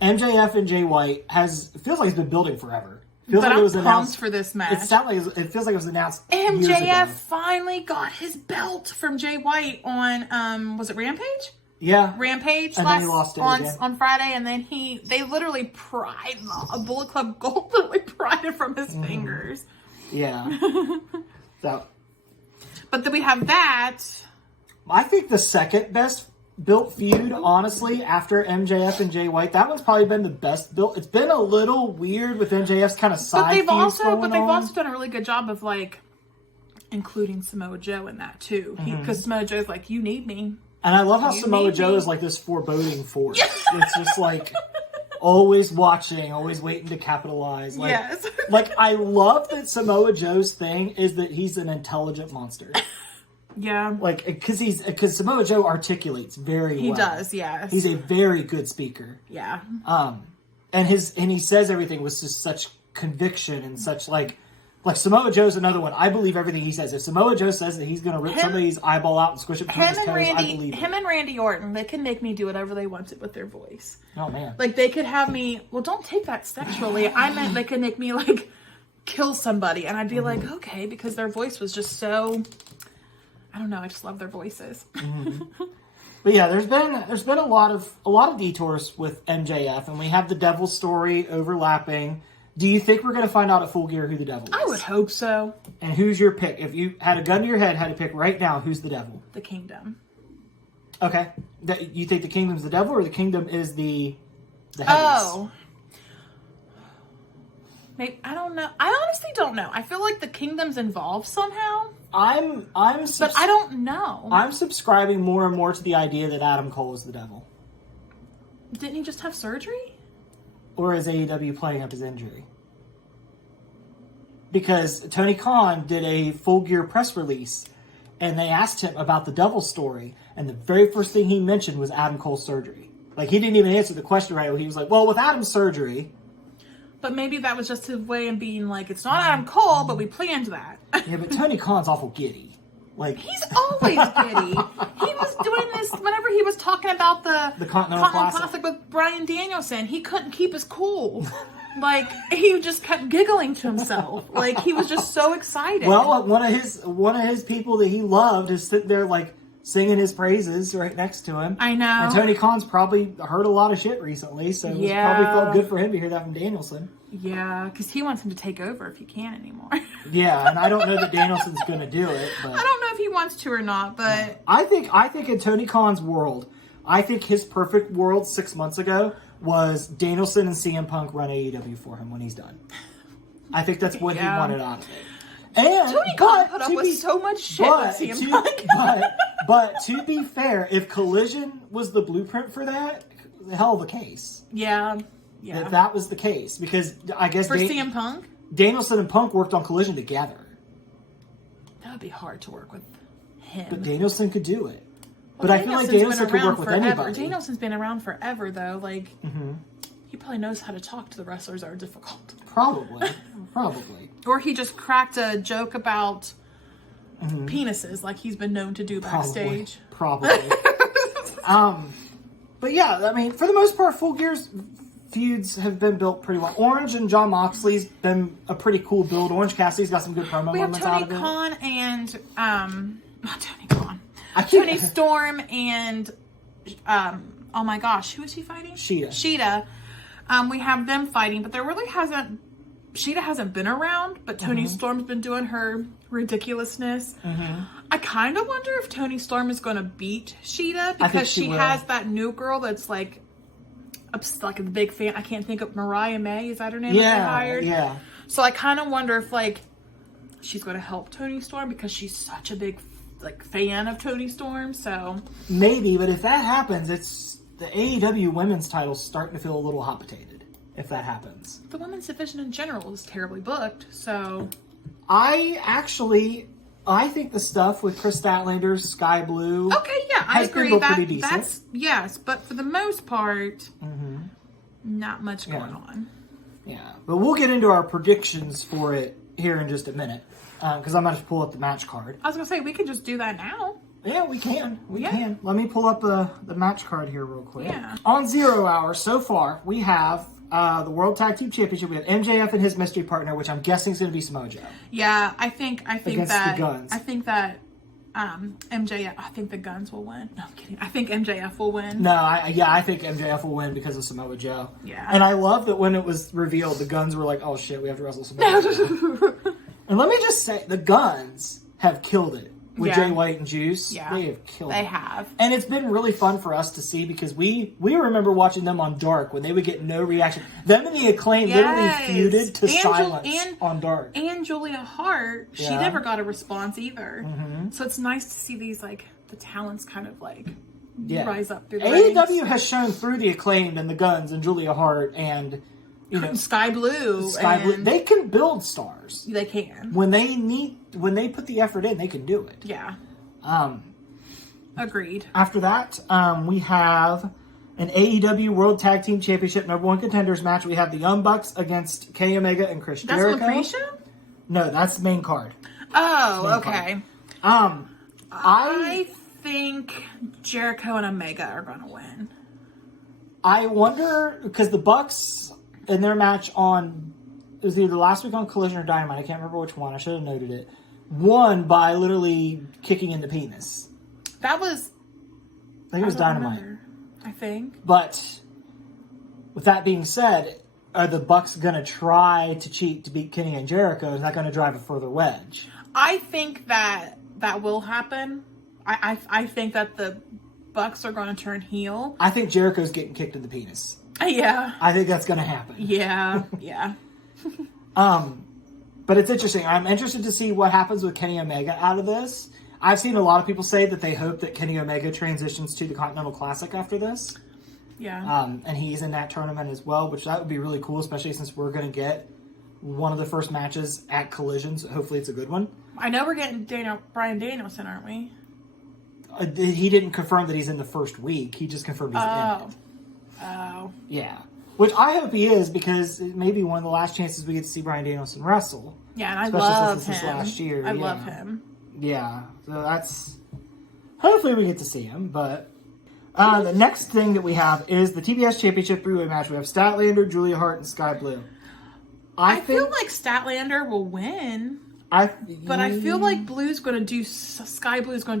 MJF and Jay White feels like it's been building forever. Feels but like I'm it was pumped announced for this match. It feels like it was announced years MJF ago. finally got his belt from Jay White on was it Rampage? Yeah, Rampage and then he lost it on Friday, and then they literally pried a Bullet Club Gold literally pried it from his fingers. Yeah. So, but then we have that. I think the second best built feud, honestly, after MJF and Jay White, that one's probably been the best built. It's been a little weird with MJF's kind of side feuds going they've on. also done a really good job of like including Samoa Joe in that too, because Samoa Joe's like, you need me. And I love how Samoa Joe is like this foreboding force. It's just like always watching, always waiting to capitalize. Like, yes. Like, I love that Samoa Joe's thing is that he's an intelligent monster. Yeah. Like, because Samoa Joe articulates very well. He does, yes. He's a very good speaker. Yeah. And he says everything with just such conviction and such like Samoa Joe's another one. I believe everything he says. If Samoa Joe says that he's going to rip somebody's eyeball out and squish it between his toes, I believe it. Him and Randy Orton, they can make me do whatever they want with their voice. Oh, man. Like, they could have me, well, don't take that sexually. I meant they could make me, like, kill somebody. And I'd be like, okay, because their voice was just so, I don't know, I just love their voices. But yeah, there's been a lot of detours with MJF, and we have the Devil story overlapping. Do you think we're going to find out at Full Gear who the Devil is? I would hope so. And who's your pick? If you had a gun to your head, had to pick right now, who's the Devil? The Kingdom. Okay. You think the Kingdom's the Devil, or the Kingdom is the heavies? Oh. Maybe, I don't know. I honestly don't know. I feel like the Kingdom's involved somehow. But I don't know. I'm subscribing more and more to the idea that Adam Cole is the Devil. Didn't he just have surgery? Or is AEW playing up his injury? Because Tony Khan did a Full Gear press release, and they asked him about the Devil story, and the very first thing he mentioned was Adam Cole's surgery. Like, he didn't even answer the question right away. He was like, well, with Adam's surgery... But maybe that was just his way of being like, it's not Adam Cole, but we planned that. Yeah, but Tony Khan's awful giddy. Like, he's always giddy. He was doing this whenever he was talking about the Continental Classic with Bryan Danielson. He couldn't keep his cool. Like, he just kept giggling to himself. Like, he was just so excited. Well, one of his people that he loved is sitting there, like, singing his praises right next to him. I know. And Tony Khan's probably heard a lot of shit recently, so it probably felt good for him to hear that from Danielson. Yeah, because he wants him to take over if he can anymore. Yeah, and I don't know that Danielson's going to do it. But I don't know if he wants to or not, but... I think in Tony Khan's world, I think his perfect world 6 months ago was Danielson and CM Punk run AEW for him when he's done. I think that's what he wanted out of it. And, Tony Khan put up with so much shit with CM Punk. but to be fair, if Collision was the blueprint for that, hell of a case. Yeah. If that was the case. Because I guess... For CM Punk? Danielson and Punk worked on Collision together. That would be hard to work with him. But Danielson could do it. Well, but I feel like Danielson could work with anybody. Danielson's been around forever, though. Like, he probably knows how to talk to the wrestlers that are difficult. Probably. Or he just cracked a joke about penises, like he's been known to do backstage. Probably. But yeah, I mean, for the most part, Full Gear's feuds have been built pretty well. Orange and Jon Moxley's been a pretty cool build. Orange Cassidy's got some good promo moments out of it. We have Tony Khan and not Tony Khan. Tony Storm and oh my gosh, who is he fighting? Sheeta. We have them fighting, but there really hasn't. Sheeta hasn't been around, but Tony Storm's been doing her ridiculousness. I kind of wonder if Tony Storm is going to beat Sheeta because she has that new girl that's like a big fan. I can't think of Mariah May. Is that her name? Yeah, that they hired? Yeah. So I kind of wonder if like she's going to help Tony Storm because she's such a big fan of Tony Storm. So maybe, but if that happens, it's the AEW women's title's starting to feel a little hot potatoed. if that happens. The women's division in general is terribly booked, so... I think the stuff with Chris Statlander's Sky Blue... Okay, yeah, I agree. Been pretty decent. That's, yes, but for the most part, not much going on. Yeah, but we'll get into our predictions for it here in just a minute, because I'm going to pull up the match card. I was going to say, we could just do that now. Yeah, we can. We can. Let me pull up the match card here real quick. Yeah. On 0 Hour, so far, we have the World Tag Team Championship. We have MJF and his mystery partner, which I'm guessing is going to be Samoa Joe. Yeah, I think against that... the Guns. I think that MJF... I think the Guns will win. No, I'm kidding. I think MJF will win. No, I think MJF will win because of Samoa Joe. Yeah. And I love that when it was revealed, the Guns were like, oh shit, we have to wrestle Samoa Joe. And let me just say, the Guns have killed it. With Jay White and Juice, they have killed it. They have. And it's been really fun for us to see because we remember watching them on Dark when they would get no reaction. Them and the Acclaim literally feuded to silence on Dark. And Julia Hart, she never got a response either. So it's nice to see these, like, the talents kind of, like, rise up through the AEW ranks. has shown through the Acclaimed and the Guns and Julia Hart and... You know, Sky Blue. They can build stars. They can. When they put the effort in, they can do it. Yeah. Agreed. After that, we have an AEW World Tag Team Championship #1 contenders match. We have the Young Bucks against Kenny Omega and Chris Jericho. That's Lucretia? No, that's the main card. Oh, okay. I think Jericho and Omega are going to win. I wonder, because the Bucks... in their match on, it was either last week on Collision or Dynamite, I can't remember which one, I should have noted it, won by literally kicking in the penis. That was... I think it was Dynamite. I think. But, with that being said, are the Bucks going to try to cheat to beat Kenny and Jericho? Is that going to drive a further wedge? I think that will happen. I think that the Bucks are going to turn heel. I think Jericho's getting kicked in the penis. Yeah. I think that's going to happen. Yeah. But it's interesting. I'm interested to see what happens with Kenny Omega out of this. I've seen a lot of people say that they hope that Kenny Omega transitions to the Continental Classic after this. Yeah. And he's in that tournament as well, which that would be really cool, especially since we're going to get one of the first matches at Collision, so hopefully it's a good one. I know we're getting Bryan Danielson, aren't we? He didn't confirm that he's in the first week. He just confirmed he's in it. Oh. Yeah. Which I hope he is, because it may be one of the last chances we get to see Bryan Danielson wrestle. Yeah, and I especially love since this him. is last year. I love him. Yeah. So that's... hopefully we get to see him, but... the next thing that we have is the TBS Championship 3-way match. We have Statlander, Julia Hart, and Sky Blue. I feel like Statlander will win. But I feel like Sky Blue's going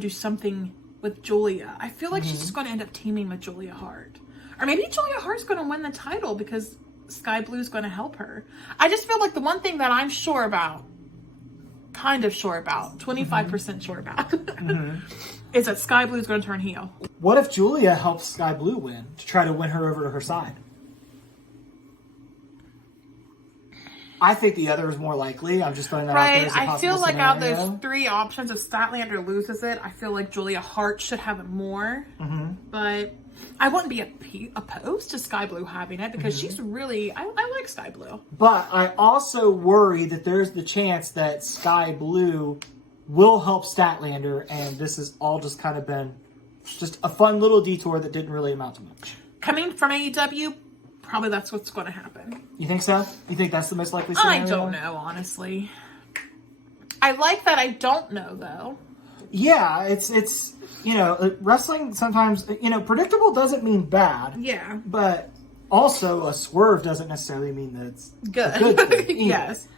to do something with Julia. I feel like she's just going to end up teaming with Julia Hart. Or maybe Julia Hart's going to win the title because Sky Blue's going to help her. I just feel like the one thing that I'm sure about, 25% sure about, is that Sky Blue's going to turn heel. What if Julia helps Sky Blue win to try to win her over to her side? I think the other is more likely. I'm just throwing that out there as a possible I feel like scenario. out of those three options, if Statlander loses it, I feel like Julia Hart should have it more. But I wouldn't be opposed to Sky Blue having it because she's really... I like Sky Blue. But I also worry that there's the chance that Sky Blue will help Statlander, and this has all just kind of been just a fun little detour that didn't really amount to much. Coming from AEW... probably that's what's going to happen. You think so? You think that's the most likely scenario? I don't know, honestly. I like that I don't know, though. Yeah, it's wrestling sometimes, predictable doesn't mean bad. Yeah. But also a swerve doesn't necessarily mean that it's good. A good thing. Yes.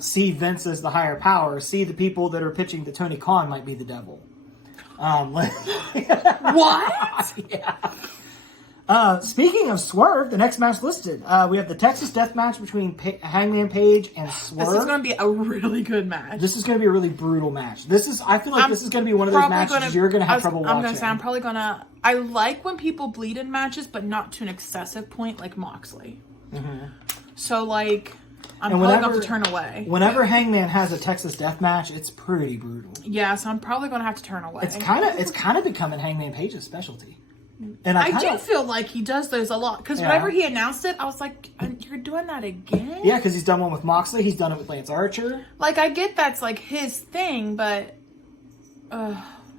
See Vince as the higher power. See the people that are pitching to Tony Khan might be the devil. What? Yeah. Speaking of Swerve, the next match listed, we have the Texas Death Match between Hangman Page and Swerve. This is going to be a really good match. This is going to be a really brutal match. I feel like this is going to be one of those matches you're going to have trouble watching. I'm going to say, I'm probably going to... I like when people bleed in matches, but not to an excessive point like Moxley. So, like, I'm probably going to have to turn away. Whenever Hangman has a Texas Death Match, it's pretty brutal. Yeah, so I'm probably going to have to turn away. It's kind of becoming Hangman Page's specialty. And I do feel like he does those a lot. Because whenever he announced it, I was like, you're doing that again? Yeah, because he's done one with Moxley. He's done it with Lance Archer. Like, I get that's, like, his thing, but...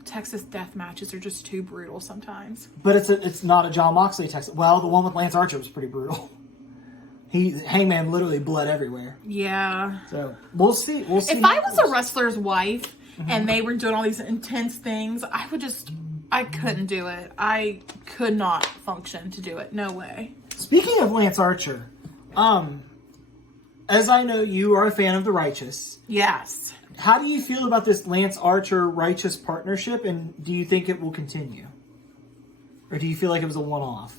Texas death matches are just too brutal sometimes. But it's not a John Moxley Texas. Well, the one with Lance Archer was pretty brutal. Hangman literally bled everywhere. Yeah. So, we'll see. If I was a wrestler's wife and they were doing all these intense things, I couldn't do it. I could not function to do it. No way. Speaking of Lance Archer, as I know you are a fan of the Righteous. Yes. How do you feel about this Lance Archer Righteous partnership, and do you think it will continue? Or do you feel like it was a one-off?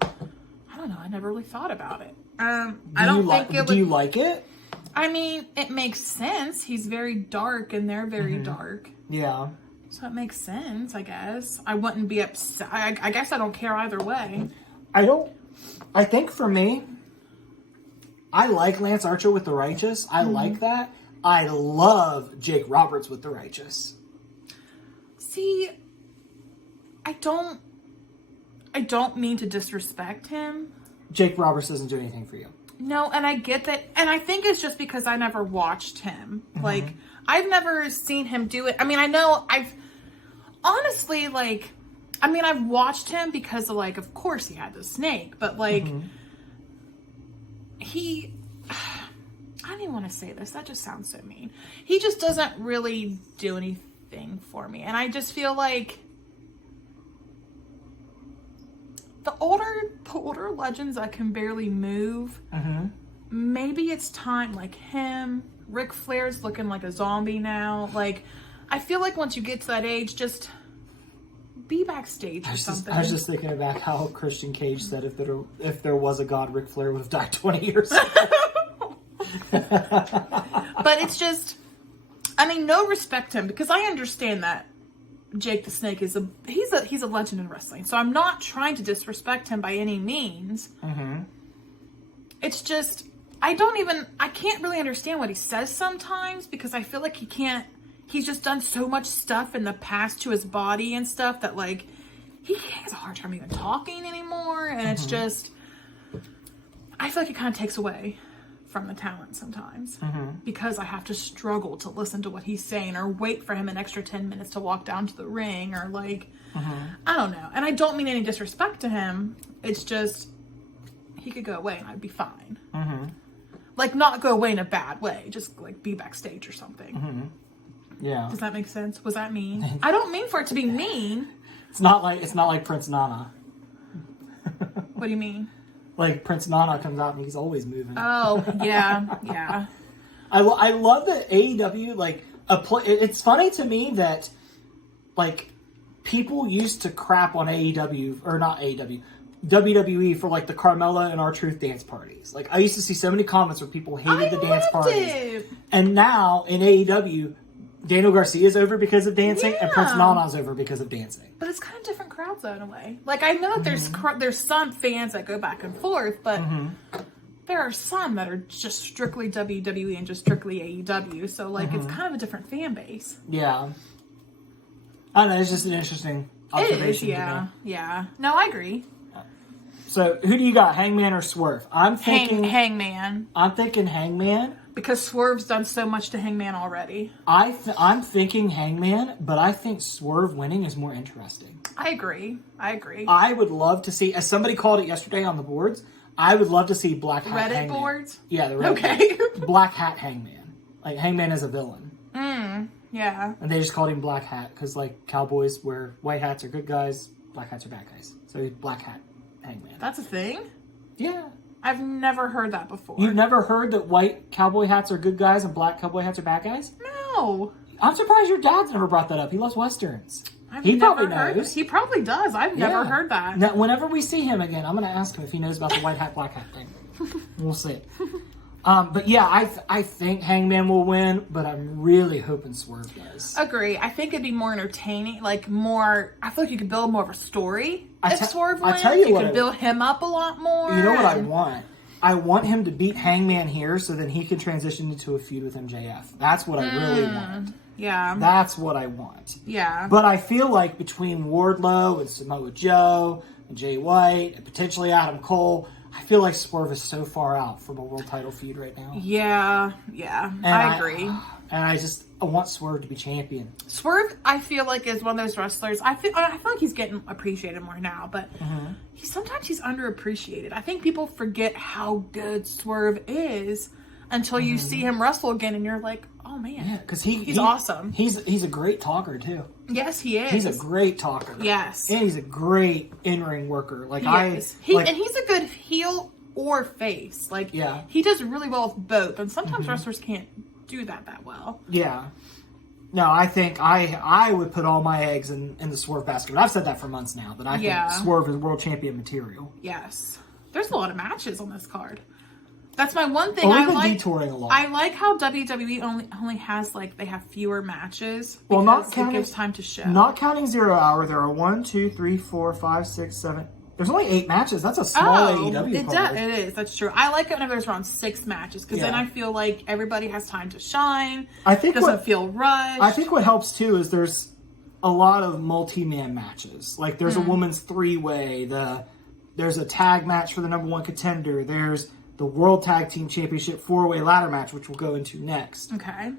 I don't know. I never really thought about it. Do you like it? I mean, it makes sense. He's very dark and they're very dark. Yeah. So it makes sense, I guess. I wouldn't be upset. I guess I don't care either way. I think for me, I like Lance Archer with the Righteous. I like that. I love Jake Roberts with the Righteous. See, I don't mean to disrespect him. Jake Roberts doesn't do anything for you. No, and I get that. And I think it's just because I never watched him. Like, I've never seen him do it. I mean, I know I've watched him because of, like, of course he had the snake, but, like, I don't even want to say this. That just sounds so mean. He just doesn't really do anything for me. And I just feel like the older legends that can barely move, maybe it's time, like him. Ric Flair's looking like a zombie now. Like, I feel like once you get to that age, just be backstage or something. I was just thinking about how Christian Cage said if there was a God, Ric Flair would have died 20 years ago. But it's just, I mean, no respect to him, because I understand that Jake the Snake is he's a legend in wrestling. So I'm not trying to disrespect him by any means. It's just, I can't really understand what he says sometimes, because I feel like he's just done so much stuff in the past to his body and stuff that, like, he has a hard time even talking anymore. And it's just, I feel like it kind of takes away from the talent sometimes, because I have to struggle to listen to what he's saying, or wait for him an extra 10 minutes to walk down to the ring, or like, I don't know. And I don't mean any disrespect to him. It's just, he could go away and I'd be fine. Like, not go away in a bad way, just like be backstage or something. Yeah. Does that make sense? Was that mean? I don't mean for it to be mean. It's not like Prince Nana. What do you mean? Like, Prince Nana comes out and he's always moving. Oh, yeah. I love that AEW, like, it's funny to me that, like, people used to crap on AEW, or not AEW, WWE for, like, the Carmella and R-Truth dance parties. Like, I used to see so many comments where people hated the dance parties. It. And now, in AEW, Daniel Garcia's over because of dancing, and Prince Nana's over because of dancing. But it's kind of different crowds, though, in a way. Like, I know that there's some fans that go back and forth, but there are some that are just strictly WWE and just strictly AEW. So, like, it's kind of a different fan base. Yeah. I don't know, it's just an interesting observation. It is, yeah. No, I agree. So, who do you got, Hangman or Swerve? I'm thinking Hangman. I'm thinking Hangman. Because Swerve's done so much to Hangman already. I'm thinking Hangman, but I think Swerve winning is more interesting. I agree. I would love to see, as somebody called it yesterday on the boards, I would love to see Black Hat Reddit Hangman. boards? Yeah, the Reddit boards. Black Hat Hangman. Like, Hangman is a villain. Yeah. And they just called him Black Hat, because, like, cowboys wear white hats are good guys, black hats are bad guys. So he's Black Hat Hangman. That's a thing? Yeah. I've never heard that before. You've never heard that white cowboy hats are good guys and black cowboy hats are bad guys? No. I'm surprised your dad's never brought that up. He loves Westerns. He probably knows. He probably does. I've never heard that. Now, whenever we see him again, I'm going to ask him if he knows about the white hat, black hat thing. We'll see. But yeah, I think Hangman will win, but I'm really hoping Swerve does. Agree. I think it'd be more entertaining, like more. I feel like you could build more of a story if Swerve wins. I tell you what, could build him up a lot more. You know what I want I want him to beat Hangman here so then he can transition into a feud with MJF. That's what I really want. Yeah. That's what I want. Yeah. But I feel like between Wardlow and Samoa Joe and Jay White and potentially Adam Cole, I feel like Swerve is so far out from a world title feud right now. Yeah. I agree. And I want Swerve to be champion. Swerve, I feel like, is one of those wrestlers. I feel like he's getting appreciated more now, but sometimes he's underappreciated. I think people forget how good Swerve is until you see him wrestle again, and you're like, oh man, yeah, because he's awesome. He's a great talker too. Yes, he is. He's a great talker. Yes, and he's a great in-ring worker. Like and he's a good heel or face. Like he does really well with both, and sometimes wrestlers can't do that well. Yeah. No, I think I would put all my eggs in the Swerve basket. I've said that for months now, that I think Swerve is world champion material. Yes. There's a lot of matches on this card. That's my one thing. We've been detouring a lot. I like how WWE only has, like, they have fewer matches. Well, not counting, it gives time to show. Not counting 0 Hour, there are 1, 2, 3, 4, 5, 6, 7. There's only 8 matches. That's a small AEW card. It is. That's true. I like it whenever there's around 6 matches because then I feel like everybody has time to shine. I think it doesn't feel rushed. I think what helps too is there's a lot of multi-man matches. Like there's a women's 3-way. There's a tag match for the #1 contender. There's the World Tag Team Championship 4-way ladder match, which we'll go into next. Okay.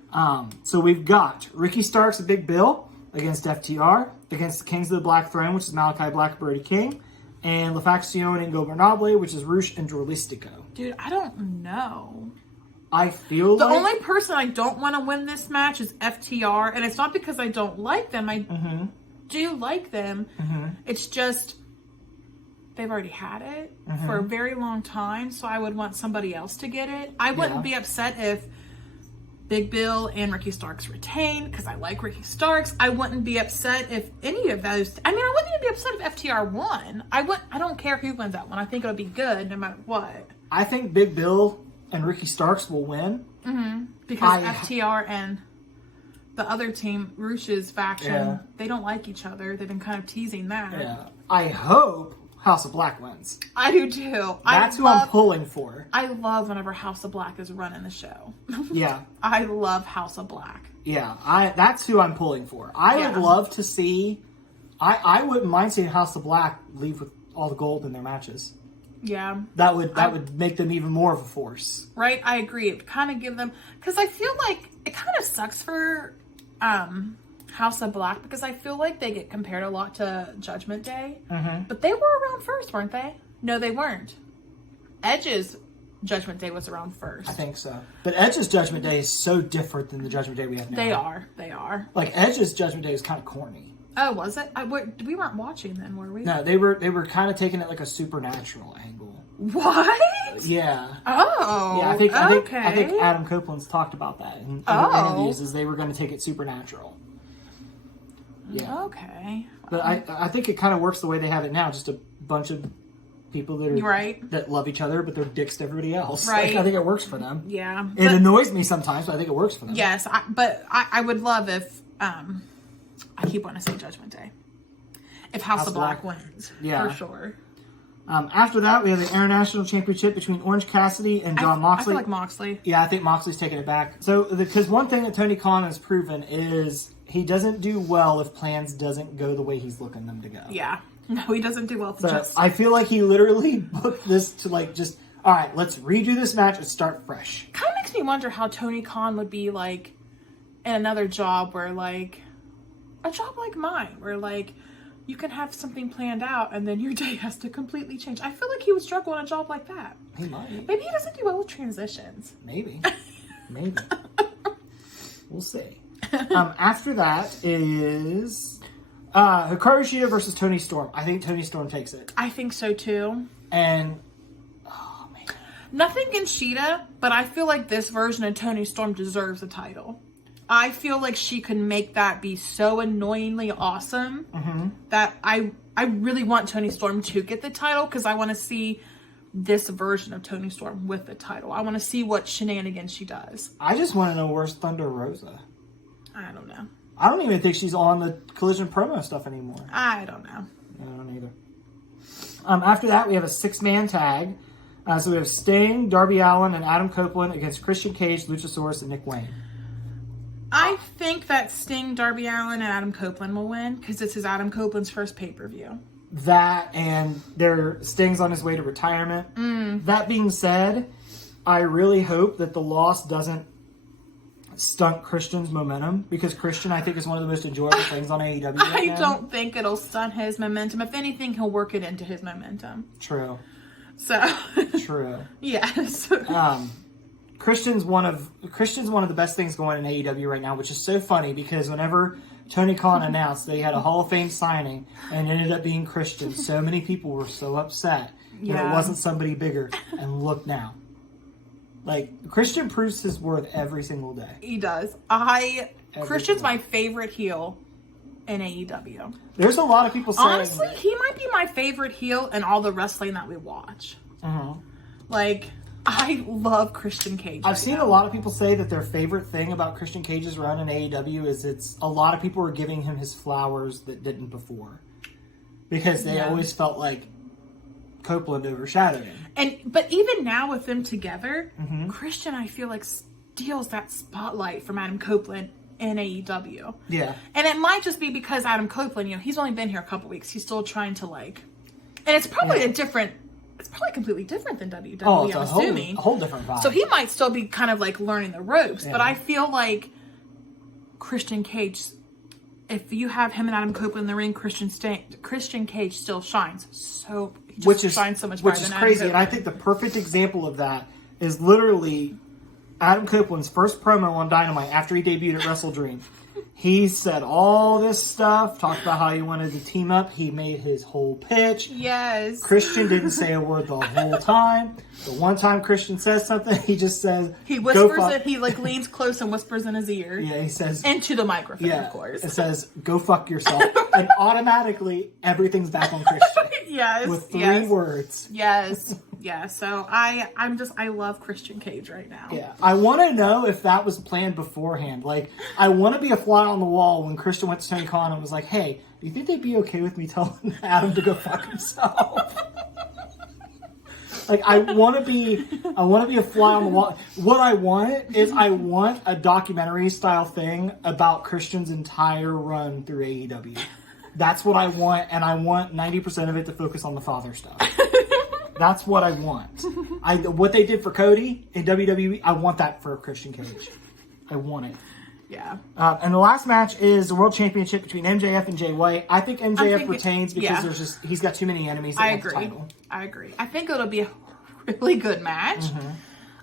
So we've got Ricky Starks and Big Bill against FTR, against the Kings of the Black Throne, which is Malachi Black and Brody King, and La Facción Ingobernable, which is Rush and Drolistico. Dude, I don't know. I feel the only person I don't want to win this match is FTR, and it's not because I don't like them. I do like them. It's just they've already had it for a very long time, so I would want somebody else to get it. I wouldn't be upset if Big Bill and Ricky Starks retained, because I like Ricky Starks. I wouldn't be upset if any of those... I mean, I wouldn't even be upset if FTR won. I don't care who wins that one. I think it'll be good no matter what. I think Big Bill and Ricky Starks will win. Because FTR and the other team, Rush's faction, they don't like each other. They've been kind of teasing that. Yeah. I hope House of Black wins. I do too. That's who I'm pulling for. I love whenever House of Black is running the show. Yeah. I love House of Black. Yeah. That's who I'm pulling for. I would love to see... I wouldn't mind seeing House of Black leave with all the gold in their matches. Yeah. That would make them even more of a force. Right? I agree. It kind of give them... Because I feel like it kind of sucks for House of Black, because I feel like they get compared a lot to Judgment Day. But they were around first, weren't they? No, they weren't. Edge's Judgment Day was around first. I think so. But Edge's Judgment Day is so different than the Judgment Day we have now. They are. Like, Edge's Judgment Day is kind of corny. Oh, was it? We weren't watching then, were we? No, they were kind of taking it like a supernatural angle. What? Yeah. Oh. Yeah, I think Adam Copeland's talked about that in interviews, is they were going to take it supernatural. Yeah. Okay. But I think it kind of works the way they have it now. Just a bunch of people that are that love each other, but they're dicks to everybody else. Right. Like, I think it works for them. Yeah. It annoys me sometimes, but I think it works for them. Yes, but I would love if I keep wanting to say Judgment Day. If House of Black wins, for sure. After that, we have the International Championship between Orange Cassidy and Jon Moxley. I feel like Moxley. Yeah, I think Moxley's taking it back. So, because one thing that Tony Khan has proven is he doesn't do well if plans doesn't go the way he's looking them to go. Yeah. No, he doesn't do well. I feel like he literally booked this to all right, let's redo this match and start fresh. Kind of makes me wonder how Tony Khan would be like in another job where a job like mine, where you can have something planned out and then your day has to completely change. I feel like he would struggle in a job like that. He might. Maybe he doesn't do well with transitions. Maybe. We'll see. After that is Hikaru Shida versus Tony Storm. I think Tony Storm takes it. I think so too. And nothing against Shida, but I feel like this version of Tony Storm deserves a title. I feel like she could make that be so annoyingly awesome that I really want Tony Storm to get the title, because I want to see this version of Tony Storm with the title. I want to see what shenanigans she does. I just want to know where's Thunder Rosa. I don't know. I don't even think she's on the Collision promo stuff anymore. I don't know. I don't either. After that, we have a 6-man tag. So we have Sting, Darby Allin, and Adam Copeland against Christian Cage, Luchasaurus, and Nick Wayne. I think that Sting, Darby Allin, and Adam Copeland will win because this is Adam Copeland's first pay-per-view. That and Sting's on his way to retirement. That being said, I really hope that the loss doesn't stunt Christian's momentum because Christian, I think, is one of the most enjoyable things on AEW right now. I don't think it'll stunt his momentum. If anything, he'll work it into his momentum. True. So. True. Yes. Christian's one of the best things going in AEW right now, which is so funny because whenever Tony Khan announced that he had a Hall of Fame signing and it ended up being Christian, so many people were so upset that it wasn't somebody bigger. And look now. Like, Christian proves his worth every single day. He does. Christian's my favorite heel in AEW. There's a lot of people saying... Honestly, he might be my favorite heel in all the wrestling that we watch. Like, I love Christian Cage. I've seen a lot of people say that their favorite thing about Christian Cage's run in AEW is a lot of people are giving him his flowers that didn't before. Because they always felt like Copeland overshadowed him. But even now with them together, Christian, I feel like, steals that spotlight from Adam Copeland in AEW. Yeah. And it might just be because Adam Copeland, he's only been here a couple weeks. He's still trying to and it's probably it's probably completely different than WWE, it's I'm assuming. A whole different vibe. So he might still be kind of learning the ropes, but I feel like Christian Cage, if you have him and Adam Copeland in the ring, Christian Cage still shines. So he shines so much better than Adam crazy. Copeland. And I think the perfect example of that is literally Adam Copeland's first promo on Dynamite after he debuted at Wrestle Dream. He said all this stuff, talked about how he wanted to team up. He made his whole pitch. Yes. Christian didn't say a word the whole time. The one time Christian says something, he just says... He whispers it. He leans close and whispers in his ear. Yeah, he says... Into the microphone, of course. It says, go fuck yourself. And automatically, everything's back on Christian. Yes. With 3 words. Yes. Yeah, so I love Christian Cage right now. Yeah. I want to know if that was planned beforehand. Like, I want to be a fly on the wall when Christian went to Tony Khan and was like, hey, do you think they'd be okay with me telling Adam to go fuck himself? Like, I want to be a fly on the wall. What I want is a documentary style thing about Christian's entire run through AEW. That's what I want, and I want 90% of it to focus on the father stuff. That's what I want. What they did for Cody in WWE, I want that for Christian Cage. I want it. Yeah. And the last match is the World Championship between MJF and Jay White. I think MJF retains because he's got too many enemies. I agree. I think it'll be a really good match.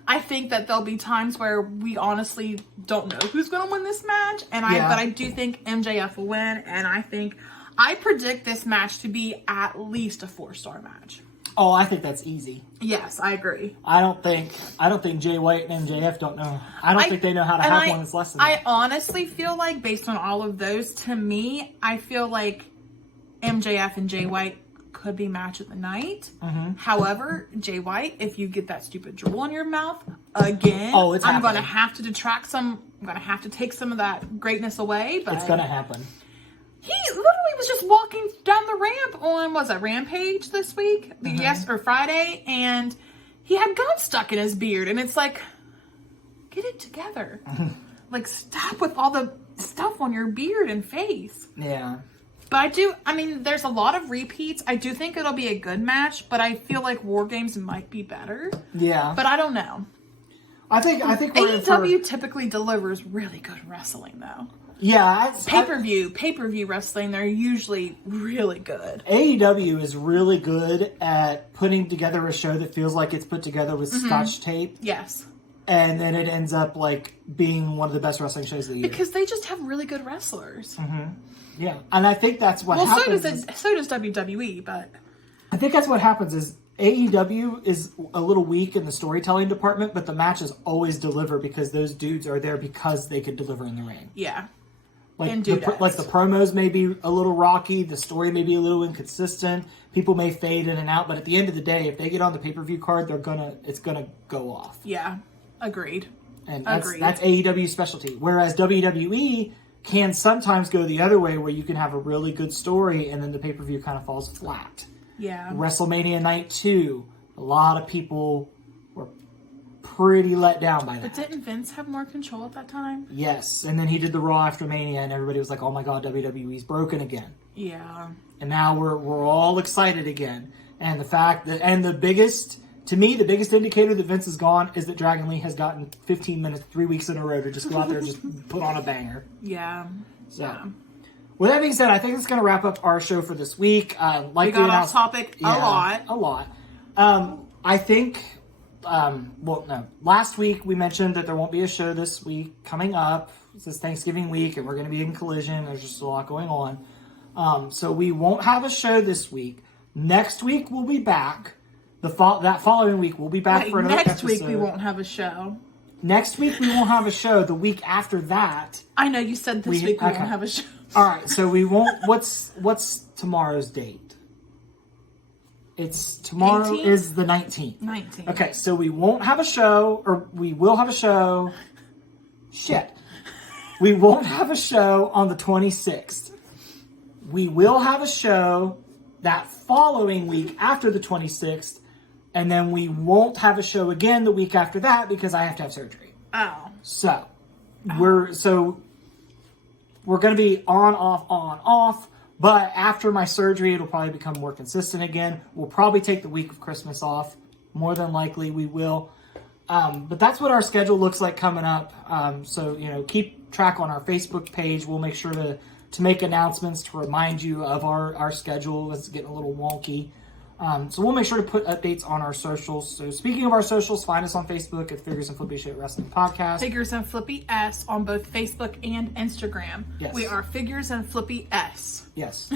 I think that there'll be times where we honestly don't know who's going to win this match, but I do think MJF will win, and I predict this match to be at least a 4-star match. Oh, I think that's easy. Yes, I agree. I don't think Jay White and MJF don't know. I don't think they know how to have one that's less than that. I honestly feel like, based on all of those, to me, I feel like MJF and Jay White could be match of the night. However, Jay White, if you get that stupid drool in your mouth again, I'm going to have to detract some. I'm going to have to take some of that greatness away. But it's going to happen. He literally was just walking down the ramp on, Rampage this week? Or Friday, and he had gum stuck in his beard, and it's like, get it together. Like, stop with all the stuff on your beard and face. Yeah. But there's a lot of repeats. I do think it'll be a good match, but I feel like War Games might be better. Yeah. But I don't know. I think AEW typically delivers really good wrestling, though. Yeah, pay-per-view wrestling, they're usually really good. AEW is really good at putting together a show that feels like it's put together with Scotch tape. Yes. And then it ends up being one of the best wrestling shows of the year. Because they just have really good wrestlers. Yeah, and I think that's what happens. So does WWE, but I think that's what happens is AEW is a little weak in the storytelling department, but the matches always deliver because those dudes are there because they could deliver in the ring. Yeah. The promos may be a little rocky, the story may be a little inconsistent, people may fade in and out, but at the end of the day, if they get on the pay-per-view card, it's gonna go off. Yeah, agreed. And that's AEW's specialty. Whereas WWE can sometimes go the other way, where you can have a really good story and then the pay-per-view kind of falls flat. Yeah. WrestleMania Night 2, A lot of people were pretty let down by that. But didn't Vince have more control at that time? Yes, and then he did the Raw after Mania, and everybody was like, "Oh my God, WWE's broken again." Yeah. And now we're all excited again. And the fact that, and the biggest indicator that Vince is gone is that Dragon Lee has gotten 15 minutes, 3 weeks in a row to just go out there and just put on a banger. Yeah. So, Yeah. with that being said, I think it's going to wrap up our show for this week. We got off topic a lot. I think, last week we mentioned that there won't be a show this week coming up. This is Thanksgiving week, and we're going to be in Collision. There's just a lot going on. So we won't have a show this week. Next week we'll be back. That following week we'll be back for another next episode. week we won't have a show. Next week we won't have a show. The week after that. I know you said this week we won't have a show. All right, so we won't. What's tomorrow's date? It's tomorrow 18th? Is the 19th. 19th. Okay, so we won't have a show, or we will have a show. Shit. We won't have a show on the 26th. We will have a show that following week after the 26th, and then we won't have a show again the week after that because I have to have surgery. Oh. So we're going to be on, off, but after my surgery, it'll probably become more consistent again. We'll probably take the week of Christmas off. More than likely we will. But that's what our schedule looks like coming up. So, keep track on our Facebook page. We'll make sure to make announcements to remind you of our schedule. It's getting a little wonky. So we'll make sure to put updates on our socials. So speaking of our socials, find us on Facebook at Figures and Flippy Shit Wrestling Podcast. Figures and Flippy S on both Facebook and Instagram. Yes. We are Figures and Flippy S. Yes.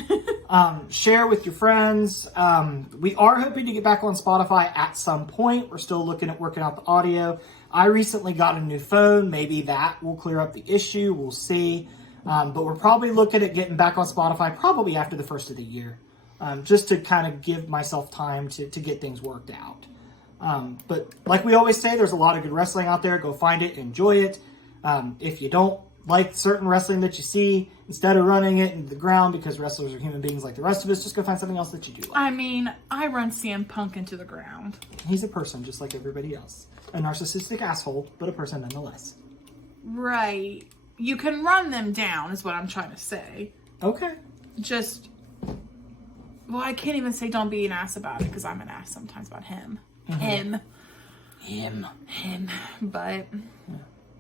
Share with your friends. We are hoping to get back on Spotify at some point. We're still looking at working out the audio. I recently got a new phone. Maybe that will clear up the issue. We'll see. But we're probably looking at getting back on Spotify probably after the first of the year. Just to kind of give myself time to get things worked out. But like we always say, there's a lot of good wrestling out there. Go find it, enjoy it. If you don't like certain wrestling that you see, instead of running it into the ground because wrestlers are human beings like the rest of us, just go find something else that you do like. I mean, I run CM Punk into the ground. He's a person just like everybody else. A narcissistic asshole, but a person nonetheless. Right. You can run them down is what I'm trying to say. Okay. Well, I can't even say don't be an ass about it because I'm an ass sometimes about him. Mm-hmm. Him.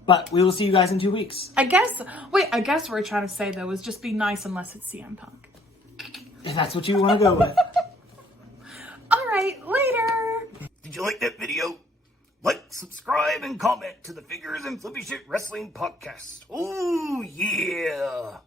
But we will see you guys in 2 weeks. I guess what we're trying to say though is just be nice unless it's CM Punk. If that's what you want to go with. All right, later. Did you like that video? Like, subscribe, and comment to the Figures and Flippy Shit Wrestling Podcast. Oh, yeah.